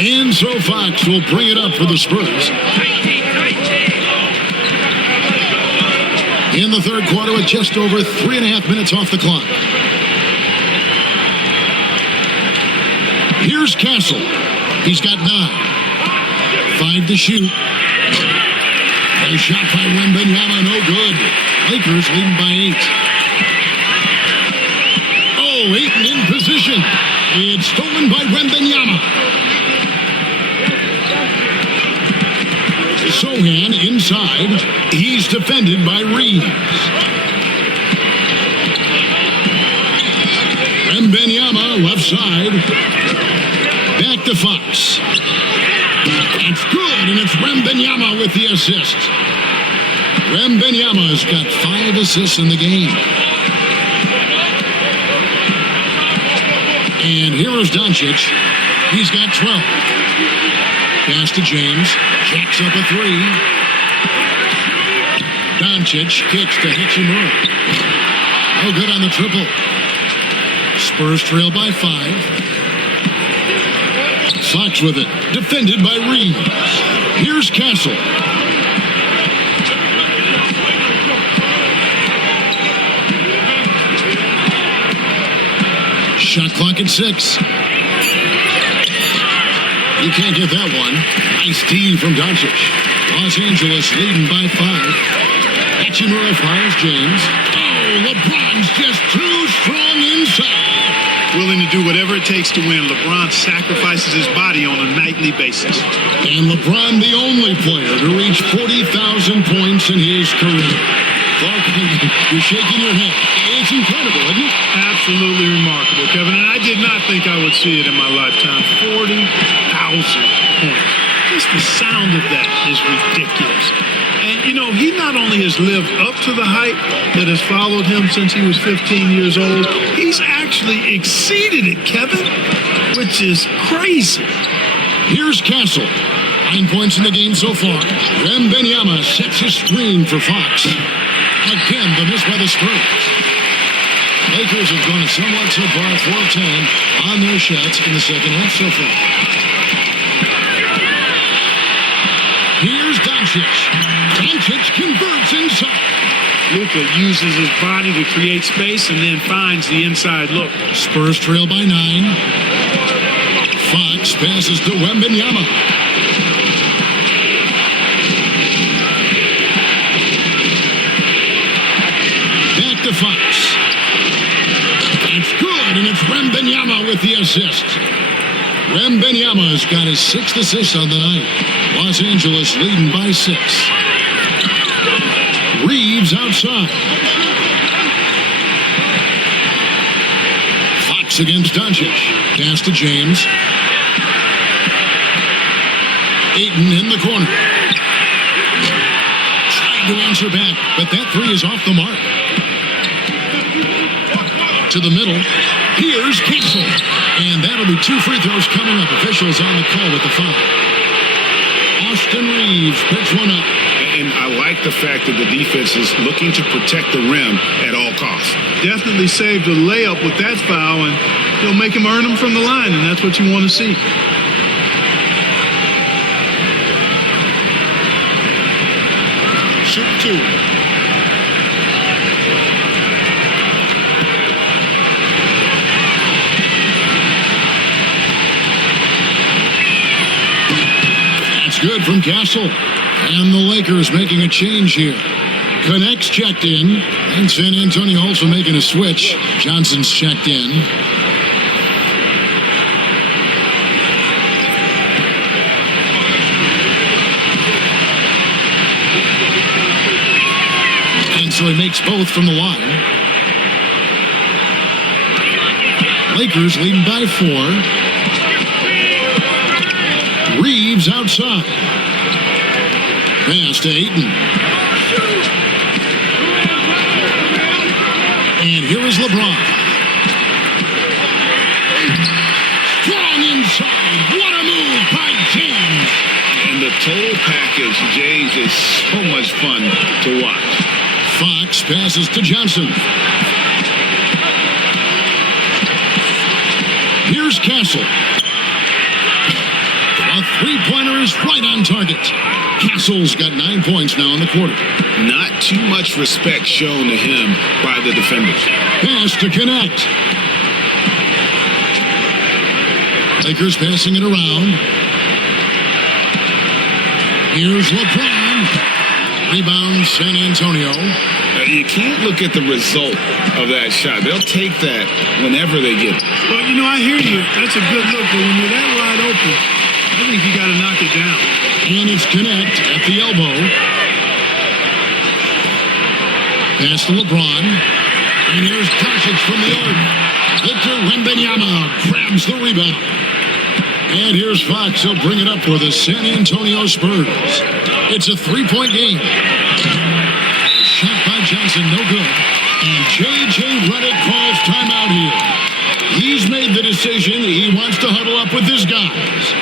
And so Fox will bring it up for the Spurs. In the third quarter with just over 3.5 minutes off the clock. Here's Castle. He's got 9. 5 to shoot. A shot by Wembanyama, no good. Lakers leading by 8. Oh, Ayton in position. It's stolen by Wembanyama. Sohan inside. He's defended by Reeves. Wembanyama left side. Back to Fox. It's good, and it's Wembanyama with the assist. Wembanyama's got 5 assists in the game. And here's Doncic. He's got 12. Pass to James. Jacks up a 3. Doncic kicks to Hachimura. No good on the triple. Spurs trail by 5. Fox with it. Defended by Reeves. Here's Castle. Shot clock at 6. You can't get that one. Nice D from Doncic. Los Angeles leading by 5. Hachimura fires James. Oh, LeBron's just too strong inside. Willing to do whatever it takes to win. LeBron sacrifices his body on a nightly basis. And LeBron, the only player to reach 40,000 points in his career. Clark, you're shaking your head. It's incredible, isn't it? Absolutely remarkable, Kevin. And I did not think I would see it in my lifetime. 40,000 points. Just the sound of that is ridiculous. And, you know, he not only has lived up to the hype that has followed him since he was 15 years old, he's actually exceeded it, Kevin, which is crazy. Here's Castle. 9 points in the game so far. Wembanyama sets his screen for Fox. Again, the miss by the Spurs. Lakers have gone somewhat so far, 4 of 10 on their shots in the second half so far. Here's Doncic. Doncic converts inside. Luka uses his body to create space and then finds the inside look. Spurs trail by 9. Fox passes to Wembanyama. Back to Fox. That's good, and it's Wembanyama with the assist. Wembanyama has got his 6th assist on the night. Los Angeles leading by 6. Reeves outside. Fox against Doncic. Pass to James. Ayton in the corner. Trying to answer back, but that 3 is off the mark. To the middle. Here's Castle. And that'll be 2 free throws coming up. Officials on the call with the foul. Austin Reeves picks one up. And I like the fact that the defense is looking to protect the rim at all costs. Definitely saved a layup with that foul, and he'll make him earn them from the line, and that's what you want to see. Shoot 2. That's good from Castle. And the Lakers making a change here. Connects checked in. And San Antonio also making a switch. Johnson's checked in. And so he makes both from the line. Lakers leading by 4. Reeves outside. Pass to Ayton. And here is LeBron. Strong inside. What a move by James. And the total package, James, is so much fun to watch. Fox passes to Johnson. Here's Castle. A 3-pointer is right on target. Castle's got 9 points now in the quarter. Not too much respect shown to him by the defenders. Pass to connect. Lakers passing it around. Here's LeBron. Rebound San Antonio. You can't look at the result of that shot. They'll take that whenever they get it. Well, I hear you. That's a good look, but when you're that wide open, I think you got to knock it down. And it's Connect at the elbow. Pass to LeBron. And here's Doncic from the arc. Victor Wembanyama grabs the rebound. And here's Fox. He'll bring it up for the San Antonio Spurs. It's a 3-point game. Shot by Johnson, no good. And J.J. Redick calls timeout here. He's made the decision. He wants to huddle up with his guys.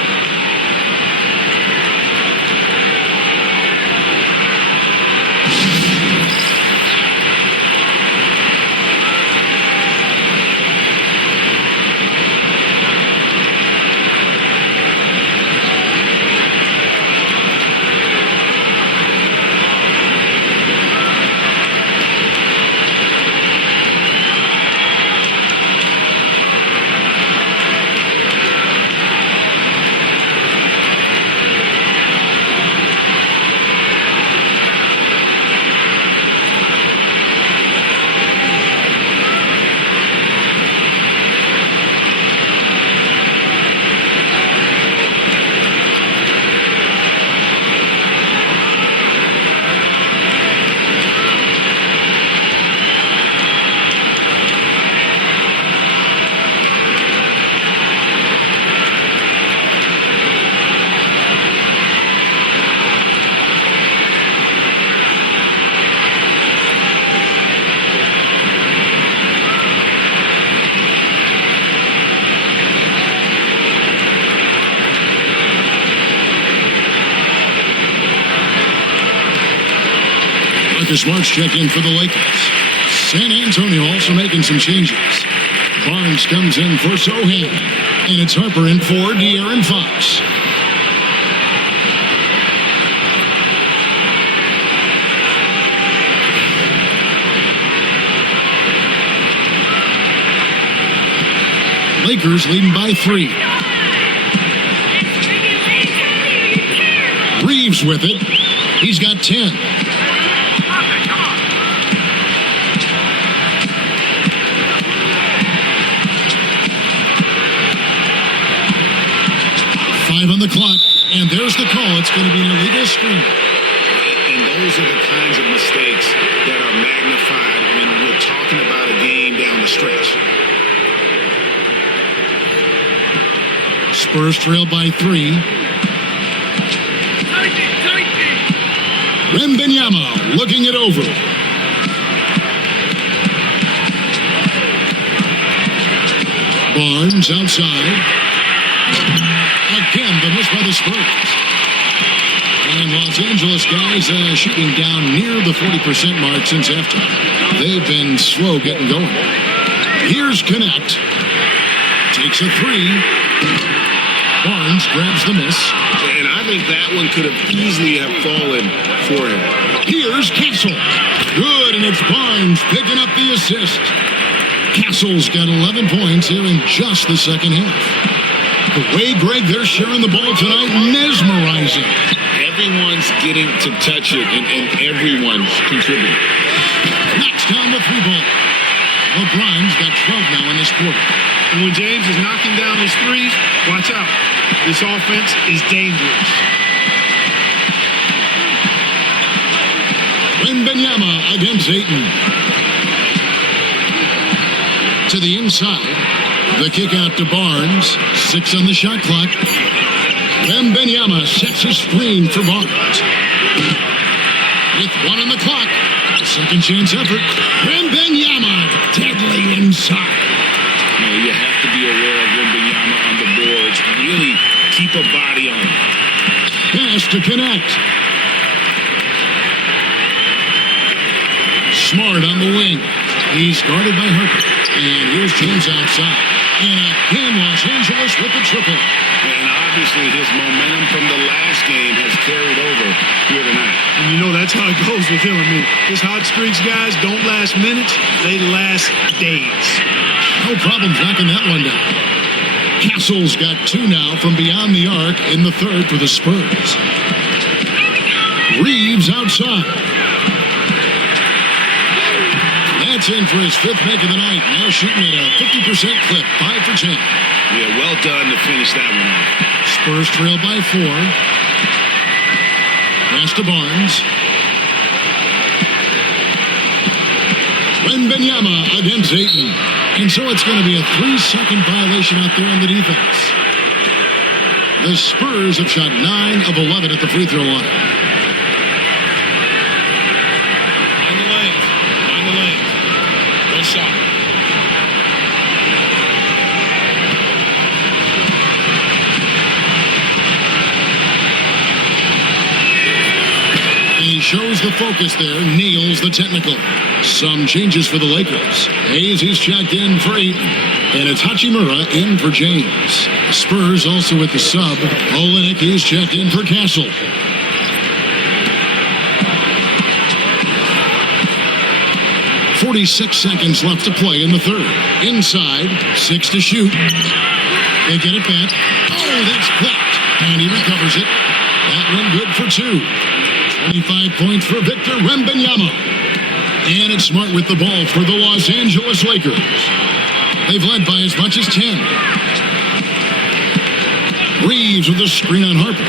Marcus Smart's checked in for the Lakers. San Antonio also making some changes. Barnes comes in for Sohan. And it's Harper in for De'Aaron Fox. Lakers leading by 3. Reeves with it. He's got 10. On the clock, and there's the call. It's going to be an illegal screen. And those are the kinds of mistakes that are magnified when we're talking about a game down the stretch. Spurs trail by 3. Wembanyama looking it over. Barnes outside. Again, the miss by the Spurs. And Los Angeles guys shooting down near the 40% mark since halftime. They've been slow getting going. Here's Connect. Takes a 3. Barnes grabs the miss. And I think that one could have easily have fallen for him. Here's Castle. Good, and it's Barnes picking up the assist. Castle's got 11 points here in just the second half. The way, Greg, they're sharing the ball tonight, mesmerizing. Everyone's getting to touch it, and everyone's contributing. Knocks down the 3 ball. LeBron's got 12 now in this quarter. And when James is knocking down his threes, watch out. This offense is dangerous. Wembanyama against Ayton. To the inside. The kick out to Barnes. 6 on the shot clock. Wembanyama sets a screen for Barnes. With 1 on the clock. Second chance effort. Wembanyama deadly inside. You have to be aware of Wembanyama on the boards. Really keep a body on him. Pass to Connect. Smart on the wing. He's guarded by Harper. And here's James outside. And again, Los Angeles with the triple. And obviously his momentum from the last game has carried over here tonight. And you know that's how it goes with him. I mean, his hot streaks, guys, don't last minutes. They last days. No problem knocking that one down. Castle's got 2 now from beyond the arc in the third for the Spurs. Reeves outside. That's in for his 5th make of the night. Now shooting at a 50% clip, 5 for 10. Yeah, well done to finish that one off. Spurs trail by 4. Pass to Barnes. Wembanyama against Ayton. And so it's going to be a 3-second violation out there on the defense. The Spurs have shot 9 of 11 at the free throw line. Shot. And he shows the focus there, nails the technical. Some changes for the Lakers. Hayes is checked in for Ayton. And it's Hachimura in for James. Spurs also with the sub. Olenek is checked in for Castle. 46 seconds left to play in the third. Inside, 6 to shoot. They get it back. Oh, that's blocked. And he recovers it. That one good for 2. 25 points for Victor Wembanyama. And it's Smart with the ball for the Los Angeles Lakers. They've led by as much as 10. Reeves with a screen on Harper.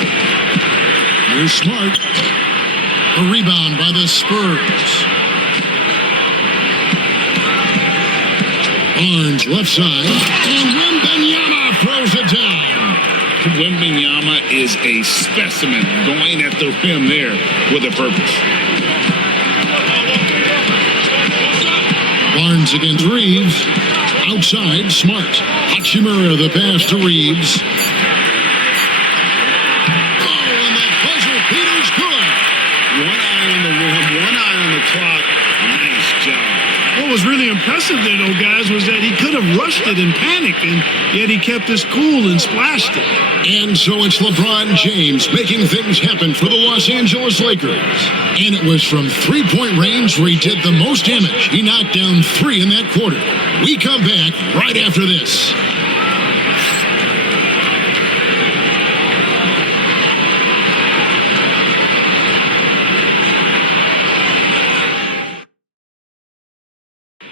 Here's Smart. A rebound by the Spurs. Barnes left side, and Wembanyama throws it down. Wembanyama is a specimen going at the rim there with a purpose. Barnes against Reeves. Outside, Smart. Hachimura the pass to Reeves. Oh, and the buzzer beater's good. One eye on the rim, one eye on the impressive there, though, guys, was that he could have rushed it and panicked, and yet he kept his cool and splashed it. And so it's LeBron James making things happen for the Los Angeles Lakers. And it was from three-point range where he did the most damage. He knocked down 3 in that quarter. We come back right after this.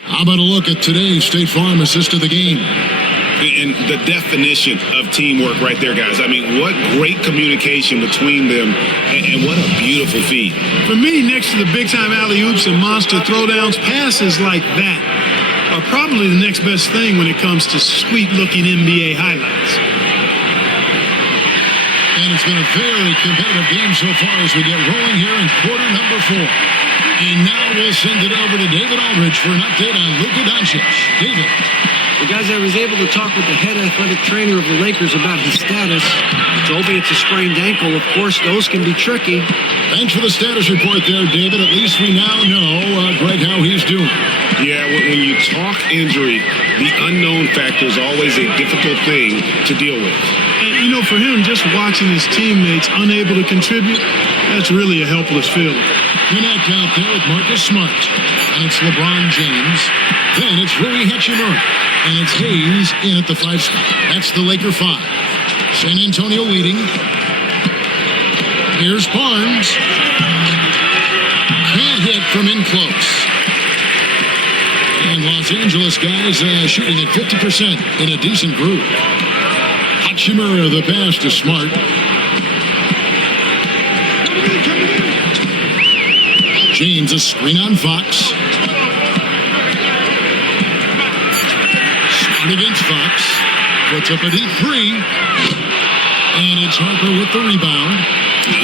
How about a look at today's State Farm assist of the game? And the definition of teamwork right there, guys. I mean, what great communication between them, and what a beautiful feed. For me, next to the big-time alley-oops and monster throwdowns, passes like that are probably the next best thing when it comes to sweet-looking NBA highlights. And it's been a very competitive game so far as we get rolling here in quarter number 4. And now we'll send it over to David Aldridge for an update on Luka Doncic. David. Well, guys, I was able to talk with the head athletic trainer of the Lakers about his status. He told me it's a sprained ankle. Of course, those can be tricky. Thanks for the status report there, David. At least we now know, Greg, how he's doing. Yeah, when you talk injury, the unknown factor is always a difficult thing to deal with. And, you know, for him, just watching his teammates unable to contribute, that's really a helpless feeling. Connect out there with Marcus Smart. And it's LeBron James. Then it's Rui Hachimura. And it's Hayes in at the 5 spot. That's the Laker 5. San Antonio leading. Here's Barnes. Can't hit from in close. And Los Angeles guys shooting at 50% in a decent group. Hachimura the pass to Smart. James a screen on Fox. Smart against Fox. Puts up a deep 3. And it's Harper with the rebound.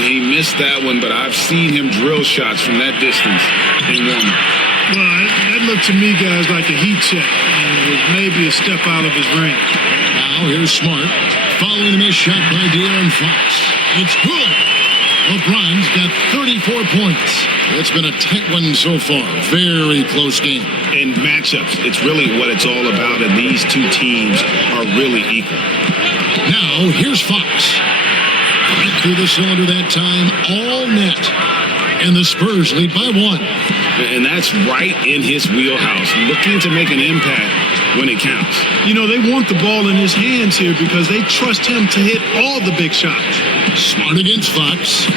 He missed that one, but I've seen him drill shots from that distance in warm-up. Well, that looked to me, guys, like a heat check. Maybe a step out of his range. Now here's Smart. Following the missed shot by De'Aaron Fox. It's good. LeBron's got 34 points. It's been a tight one so far. Very close game. And matchups, it's really what it's all about, and these two teams are really equal. Now, here's Fox. Right through the cylinder that time, all net. And the Spurs lead by 1. And that's right in his wheelhouse, looking to make an impact when it counts. You know, they want the ball in his hands here because they trust him to hit all the big shots. Smart against Fox.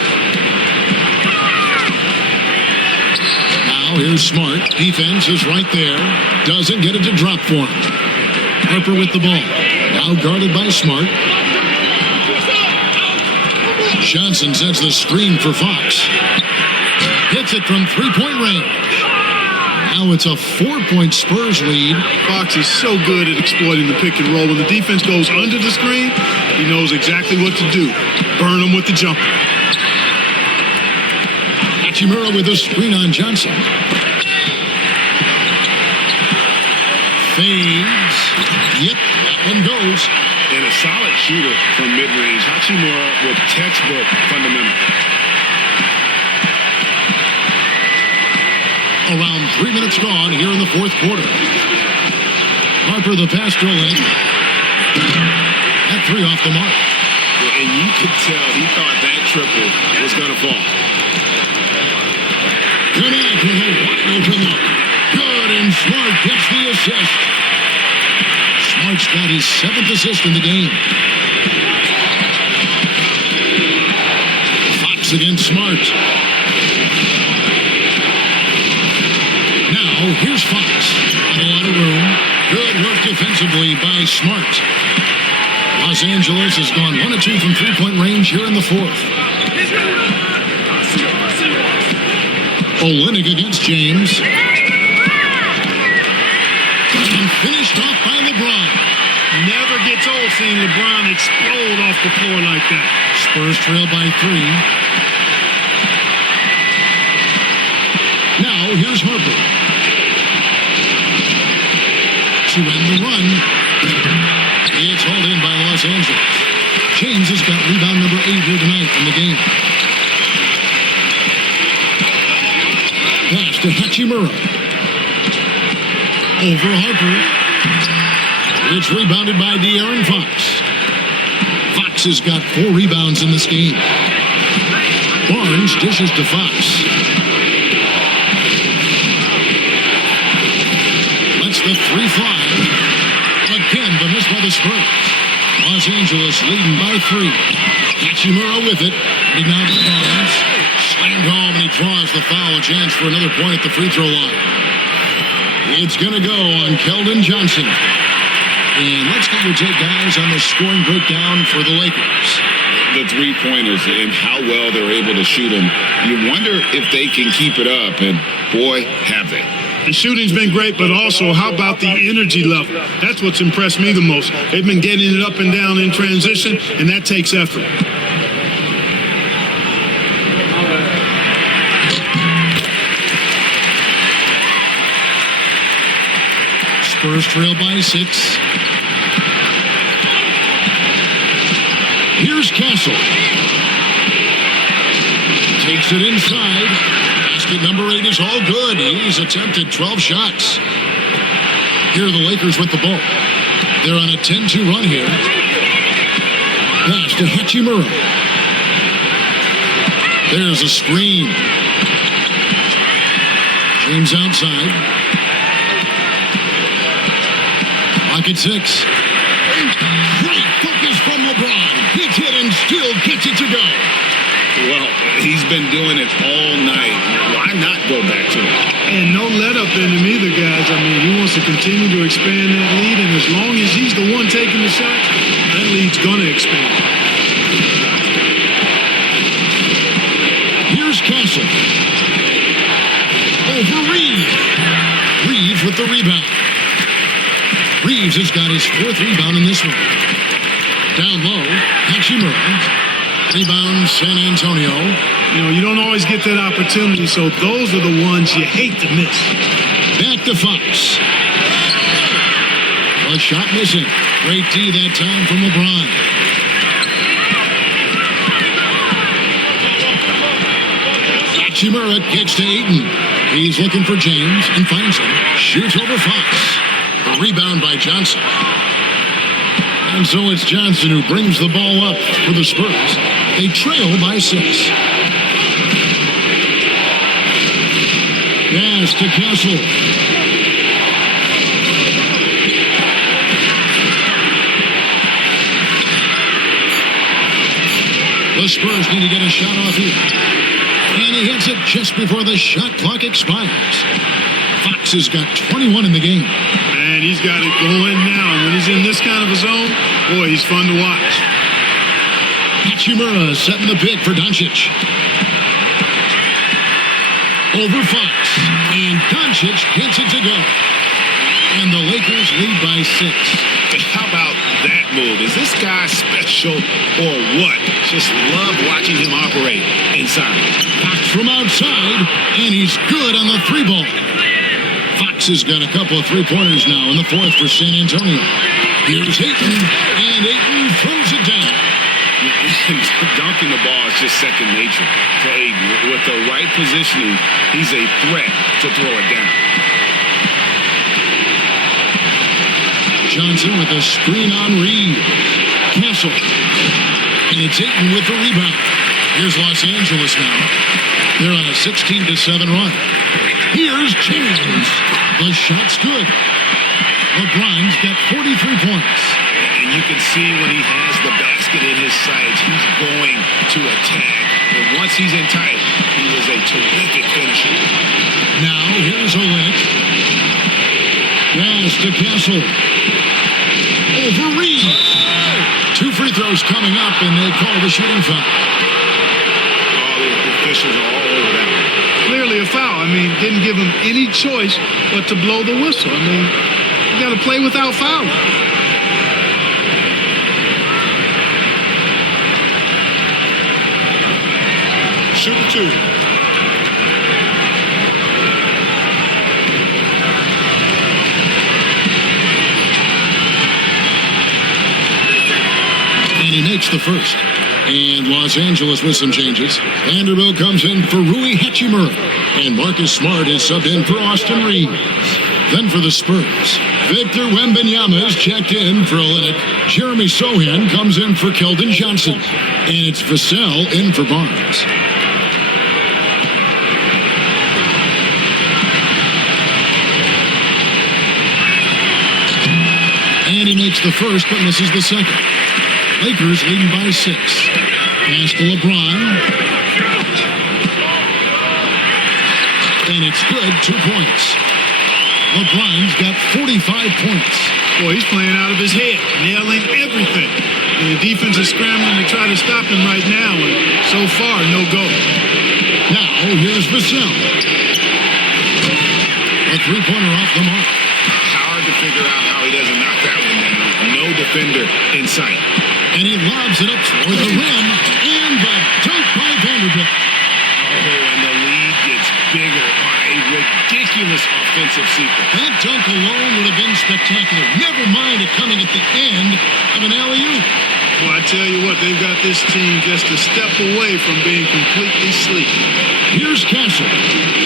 Now here's Smart. Defense is right there. Doesn't get it to drop for him. Harper with the ball. Now guarded by Smart. Johnson sets the screen for Fox. Hits it from three-point range. Now it's a 4-point Spurs lead. Fox is so good at exploiting the pick and roll. When the defense goes under the screen, he knows exactly what to do. Burn them with the jumper. Hachimura with a screen on Johnson. Fades. Yep, that one goes. And a solid shooter from mid-range. Hachimura with textbook fundamentals. Around 3 minutes gone here in the fourth quarter. Harper the pass to Lane. That 3 off the mark. And you could tell he thought that triple was going to fall. Connect with a wide open look. Good, and Smart gets the assist. Smart's got his 7th assist in the game. Fox against Smart. Now, here's Fox. Not a lot of room. Good work defensively by Smart. Los Angeles has gone 1 of 2 from three-point range here in the fourth. Olynyk against James. And finished off by LeBron. Never gets old seeing LeBron explode off the floor like that. Spurs trail by 3. Now, here's Harper. To end the run. It's hauled in by Los Angeles. James has got rebound number 8 here tonight in the game. Pass to Hachimura. Over Harper. It's rebounded by De'Aaron Fox. Fox has got 4 rebounds in this game. Barnes dishes to Fox. Lets the 3 fly. Again, the miss by the Spurs. Los Angeles leading by 3. Hachimura with it. Rebound by Barnes. Slammed home, and he draws the foul. A chance for another point at the free throw line. It's going to go on Keldon Johnson. And let's get your take, guys, on the scoring breakdown for the Lakers. The three-pointers and how well they're able to shoot them. You wonder if they can keep it up, and boy, have they. The shooting's been great, but also how about the energy level? That's what's impressed me the most. They've been getting it up and down in transition, and that takes effort. Spurs trail by 6. Here's Castle. Takes it inside. Basket number 8 is all good. He's attempted 12 shots. Here are the Lakers with the ball. They're on a 10-2 run here. Pass to Hachimura. There's a screen. James outside. Pocket 6. Great focus from LeBron. Hits it and still gets it to go. Well, he's been doing it all night. Why not go back to it? And no let up in him either, guys. I mean, he wants to continue to expand that lead, and as long as he's the one taking the shots, that lead's going to expand. Here's Castle. Over Reeves. Reeves with the rebound. Reeves has got his 4th rebound in this one. Down low, Hachimura. Rebound, San Antonio. You know, you don't always get that opportunity, so those are the ones you hate to miss. Back to Fox. A shot missing. Great D that time from LeBron. Hachimura kicks to Ayton. He's looking for James and finds him. Shoots over Fox. A rebound by Johnson. And so it's Johnson who brings the ball up for the Spurs. They trail by 6. Pass to Castle. The Spurs need to get a shot off here. And he hits it just before the shot clock expires. Fox has got 21 in the game. And he's got it going now. When he's in this kind of a zone, boy, he's fun to watch. Hachimura setting the pick for Doncic. Over Fox. And Doncic gets it to go. And the Lakers lead by 6. How about that move? Is this guy special or what? Just love watching him operate inside. Fox from outside, and he's good on the 3 ball. Fox has got a couple of 3-pointers now in the 4th for San Antonio. Here's Ayton, and Ayton throws it down. Dunking the ball is just second nature to Ayton. With the right positioning, he's a threat to throw it down. Johnson with a screen on Reeves. Castle. And it's Ayton with the rebound. Here's Los Angeles now. They're on a 16-7 run. Here's James. The shot's good. LeBron's got 43 points. And you can see when he has the basket in his sights, he's going to attack. And once he's in tight, he is a terrific finisher. Now, here's Olynyk. Pass to Castle. Over Reeves. 2 free throws coming up, and they call the shooting foul. Oh, the officials are all over that one. Clearly a foul. I mean, didn't give him any choice but to blow the whistle. I mean, you got to play without fouling. Shooter 2. He makes the first. And Los Angeles with some changes. Vanderbilt comes in for Rui Hachimura. And Marcus Smart is subbed in for Austin Reeves. Then for the Spurs, Victor Wembanyama is checked in for Olynyk. Jeremy Sohan comes in for Keldon Johnson. And it's Vassell in for Barnes. And he makes the first but misses the second. Lakers leading by 6. Pass to LeBron. And it's good, 2 points. LeBron's got 45 points. Boy, he's playing out of his head, nailing everything. And the defense is scrambling to try to stop him right now, and so far, no go. Now, here's Vassell. A three-pointer off the mark. Hard to figure out how he doesn't knock that one down. No defender in sight. And he lobs it up toward the rim. And the dunk by Vanderbilt. Oh, and the lead gets bigger on a ridiculous offensive sequence. That dunk alone would have been spectacular. Never mind it coming at the end of an alley-oop. Well, I tell you what, they've got this team just a step away from being completely sleepy. Here's Castle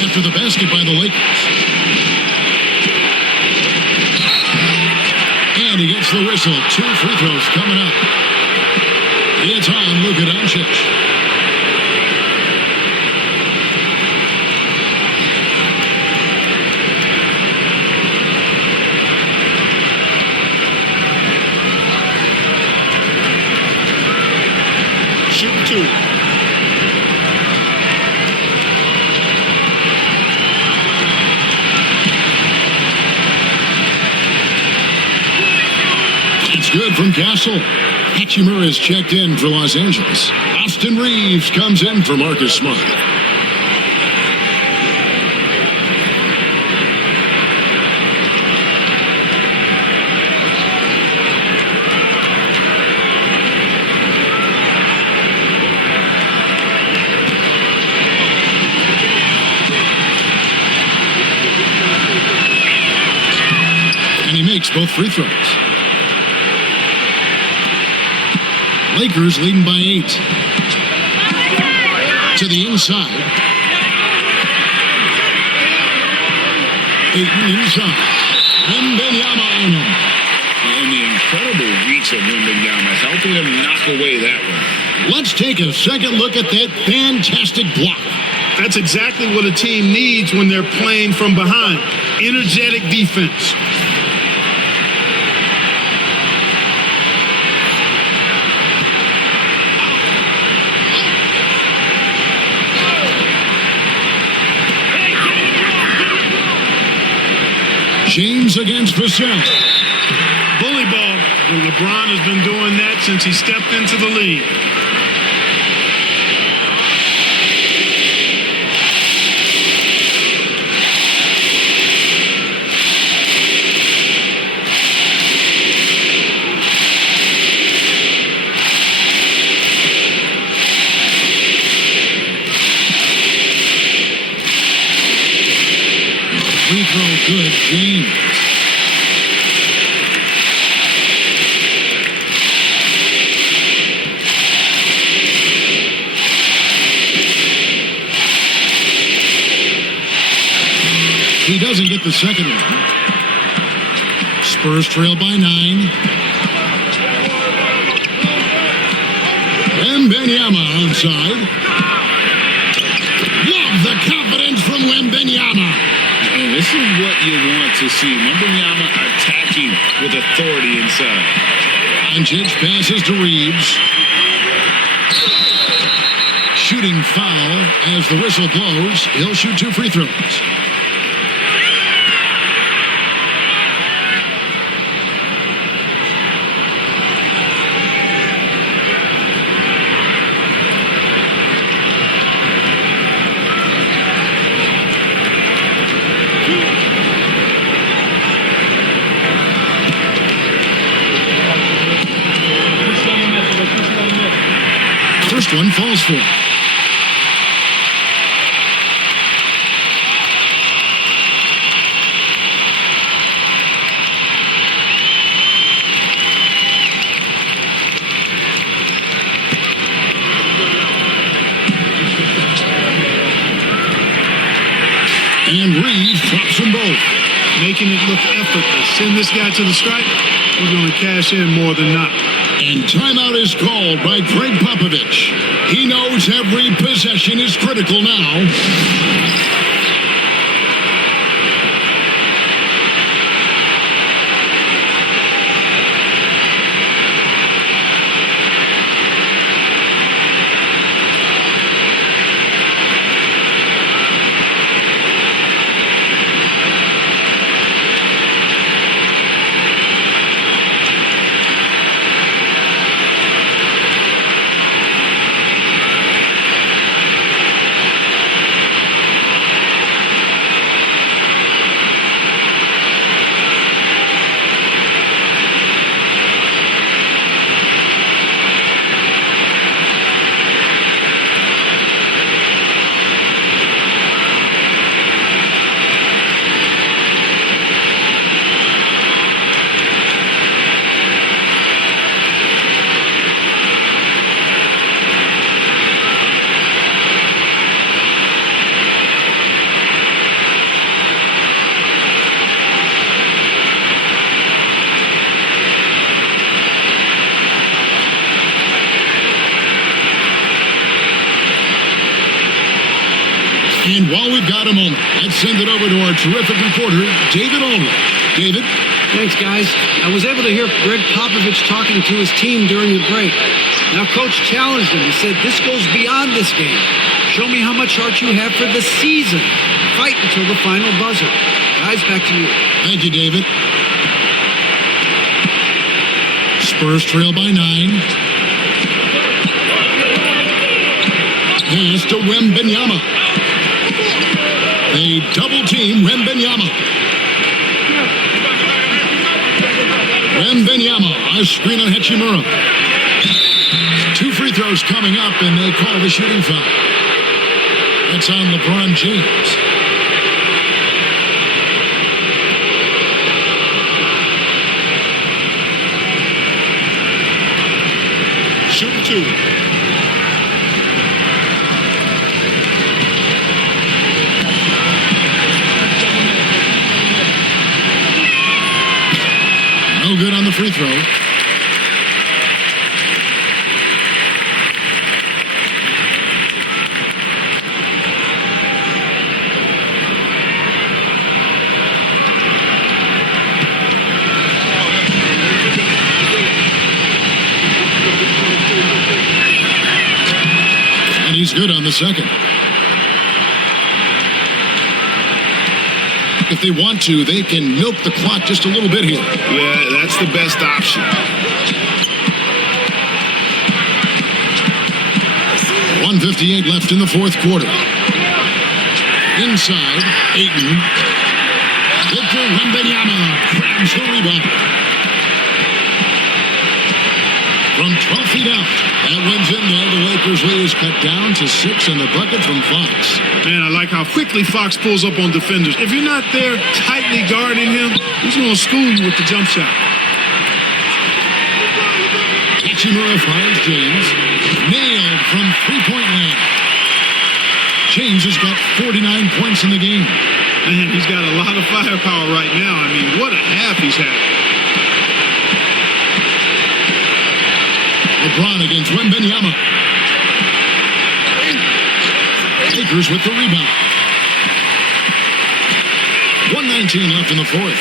after the basket by the Lakers. And he gets the whistle. 2 free throws coming up. It's on Luka Doncic. Shoot 2. It's good from Castle. Hachimura is checked in for Los Angeles. Austin Reeves comes in for Marcus Smart. And he makes both free throws. Lakers leading by 8. To the inside. Ayton inside. Wembanyama on him. And the incredible reach of Wembanyama, helping him knock away that one. Let's take a second look at that fantastic block. That's exactly what a team needs when they're playing from behind. Energetic defense. James against Vassell. Bully ball. Well, LeBron has been doing that since he stepped into the league. Free throw good, James. He doesn't get the second one. Spurs trail by 9. Wembanyama onside. Love the confidence from Wembanyama. And this is what you want to see. Wembanyama attacking with authority inside. Doncic passes to Reeves. Shooting foul as the whistle blows. He'll shoot 2 free throws. First one falls for him. And Reeves drops them both. making it look effortless. Send this guy to the stripe, we're going to cash in more than not. And timeout is called by Greg Popovich. He knows every possession is critical now. And while we've got a moment, let's send it over to our terrific reporter, David Aldridge. David? Thanks, guys. I was able to hear Greg Popovich talking to his team during the break. Now, Coach challenged him. He said, this goes beyond this game. Show me how much heart you have for the season. Fight until the final buzzer. Guys, back to you. Thank you, David. Spurs trail by 9. Pass to Wembanyama. They double-team Wembanyama. Wembanyama, a screen on Hachimura. 2 free throws coming up, and they call the shooting foul. That's on LeBron James. Shooting 2. No good on the free throw. And he's good on the second. If they want to, they can milk the clock just a little bit here. Yeah, that's the best option. 1:58 left in the fourth quarter. Inside, Ayton. Victor Wembanyama grabs the rebound. From 12 feet out, that one's in there. The Lakers lead is cut down to 6 in the bucket from Fox. Man, I like how quickly Fox pulls up on defenders. If you're not there tightly guarding him, he's going to school you with the jump shot. Hachimura finds James. Nailed from three-point land. James has got 49 points in the game. Man, he's got a lot of firepower right now. I mean, what a half he's had. LeBron against Wembanyama. Lakers with the rebound. 1:19 left in the fourth.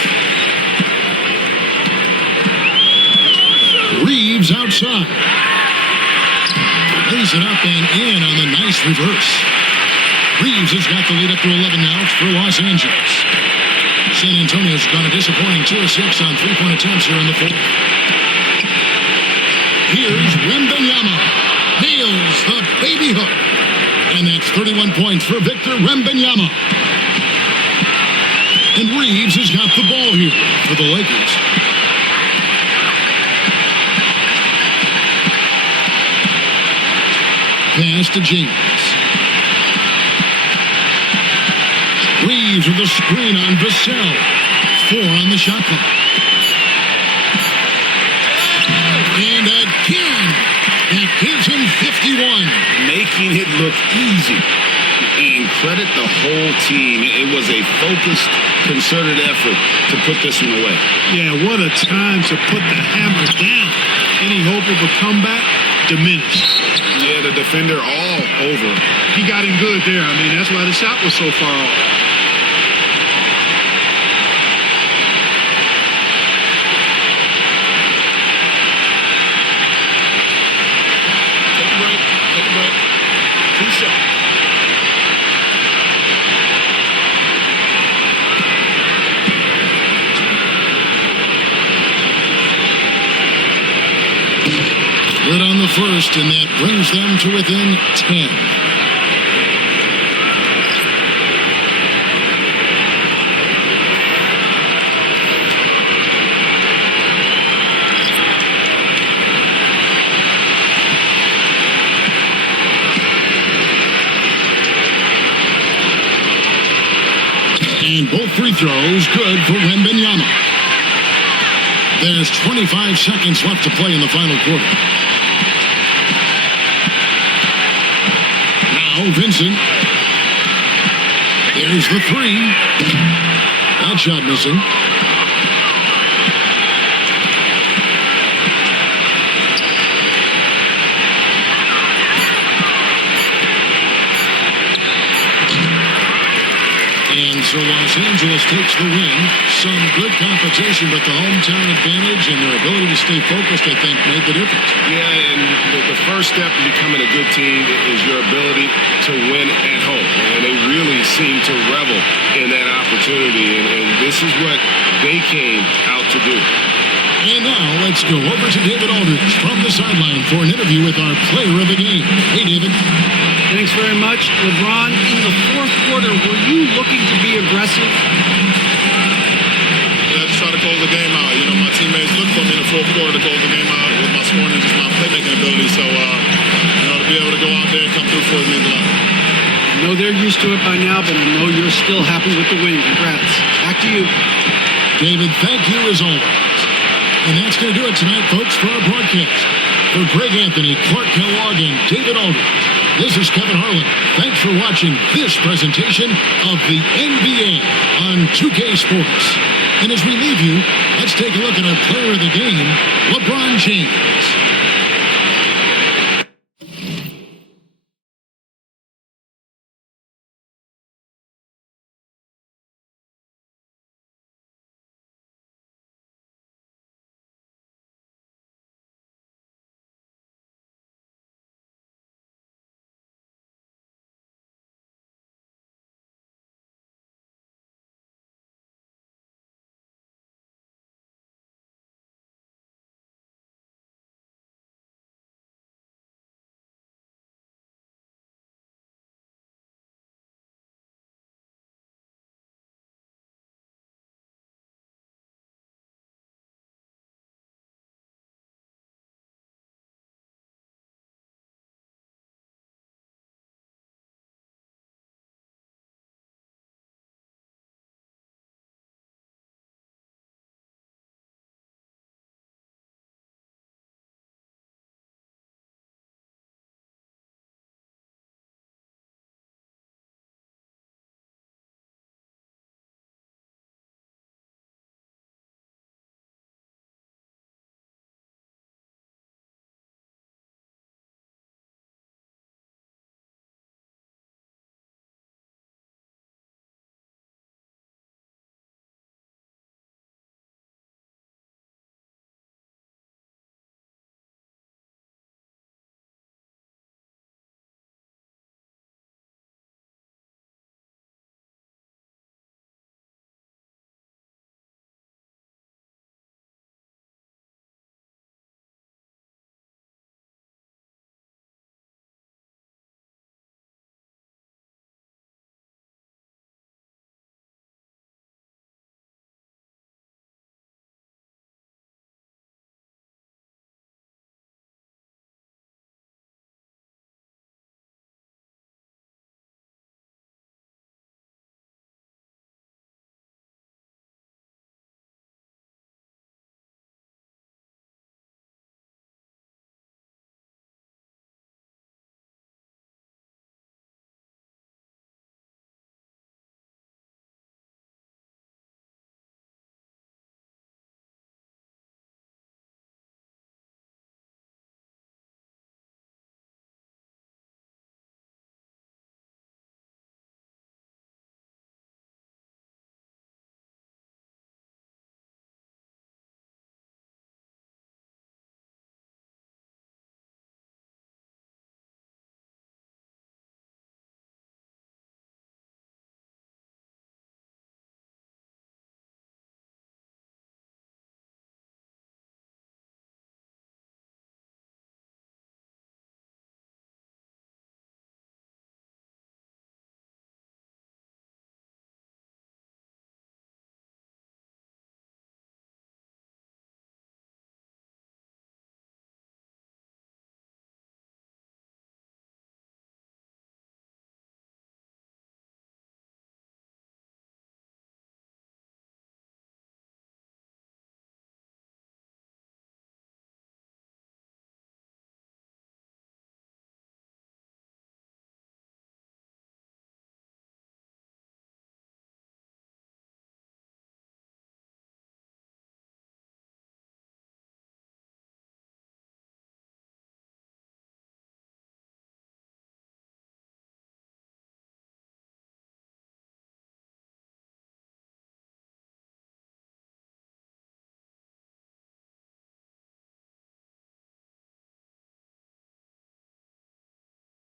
Reeves outside. Lays it up and in on the nice reverse. Reeves has got the lead up to 11 now for Los Angeles. San Antonio's gone a disappointing 2 of 6 on three-point attempts here in the fourth. Here's Wembanyama. Nails the baby hook. And that's 31 points for Victor Wembanyama. And Reeves has got the ball here for the Lakers. Pass to James. Reeves with a screen on Vassell. 4 on the shot clock. And again, that gives him 51. Making it look easy. credit the whole team. It was a focused, concerted effort to put this one away. Yeah, what a time to put the hammer down. Any hope of a comeback diminished. Yeah, the defender all over. He got him good there. I mean, that's why the shot was so far off. Take a break. Take a break. 2 shots. Good on the first, and that brings them to within 10. And both free throws good for Wembanyama. There's 25 seconds left to play in the final quarter. Now Vincent. There's the three. That shot missing. And so Los Angeles takes the win. Some good competition, but the hometown advantage and their ability to stay focused, I think, made the difference. Yeah, and the first step to becoming a good team is your ability to win at home. And they really seem to revel in that opportunity. And this is what they came out to do. And now let's go over to David Aldridge from the sideline for an interview with our player of the game. Hey, David. Thanks very much. LeBron, in the fourth quarter, were you looking to be aggressive? Yeah, just try to close the game out. You know, my teammates look for me in the fourth quarter to close the game out with my scoring and just my playmaking ability. So, you know, to be able to go out there and come through for it means a lot. I know they're used to it by now, but I know you're still happy with the win. Congrats. Back to you. David, thank you as always. And that's going to do it tonight, folks, for our broadcast. For Greg Anthony, Clark Kellogg, and David Aldridge, this is Kevin Harlan. Thanks for watching this presentation of the NBA on 2K Sports. And as we leave you, let's take a look at our player of the game, LeBron James.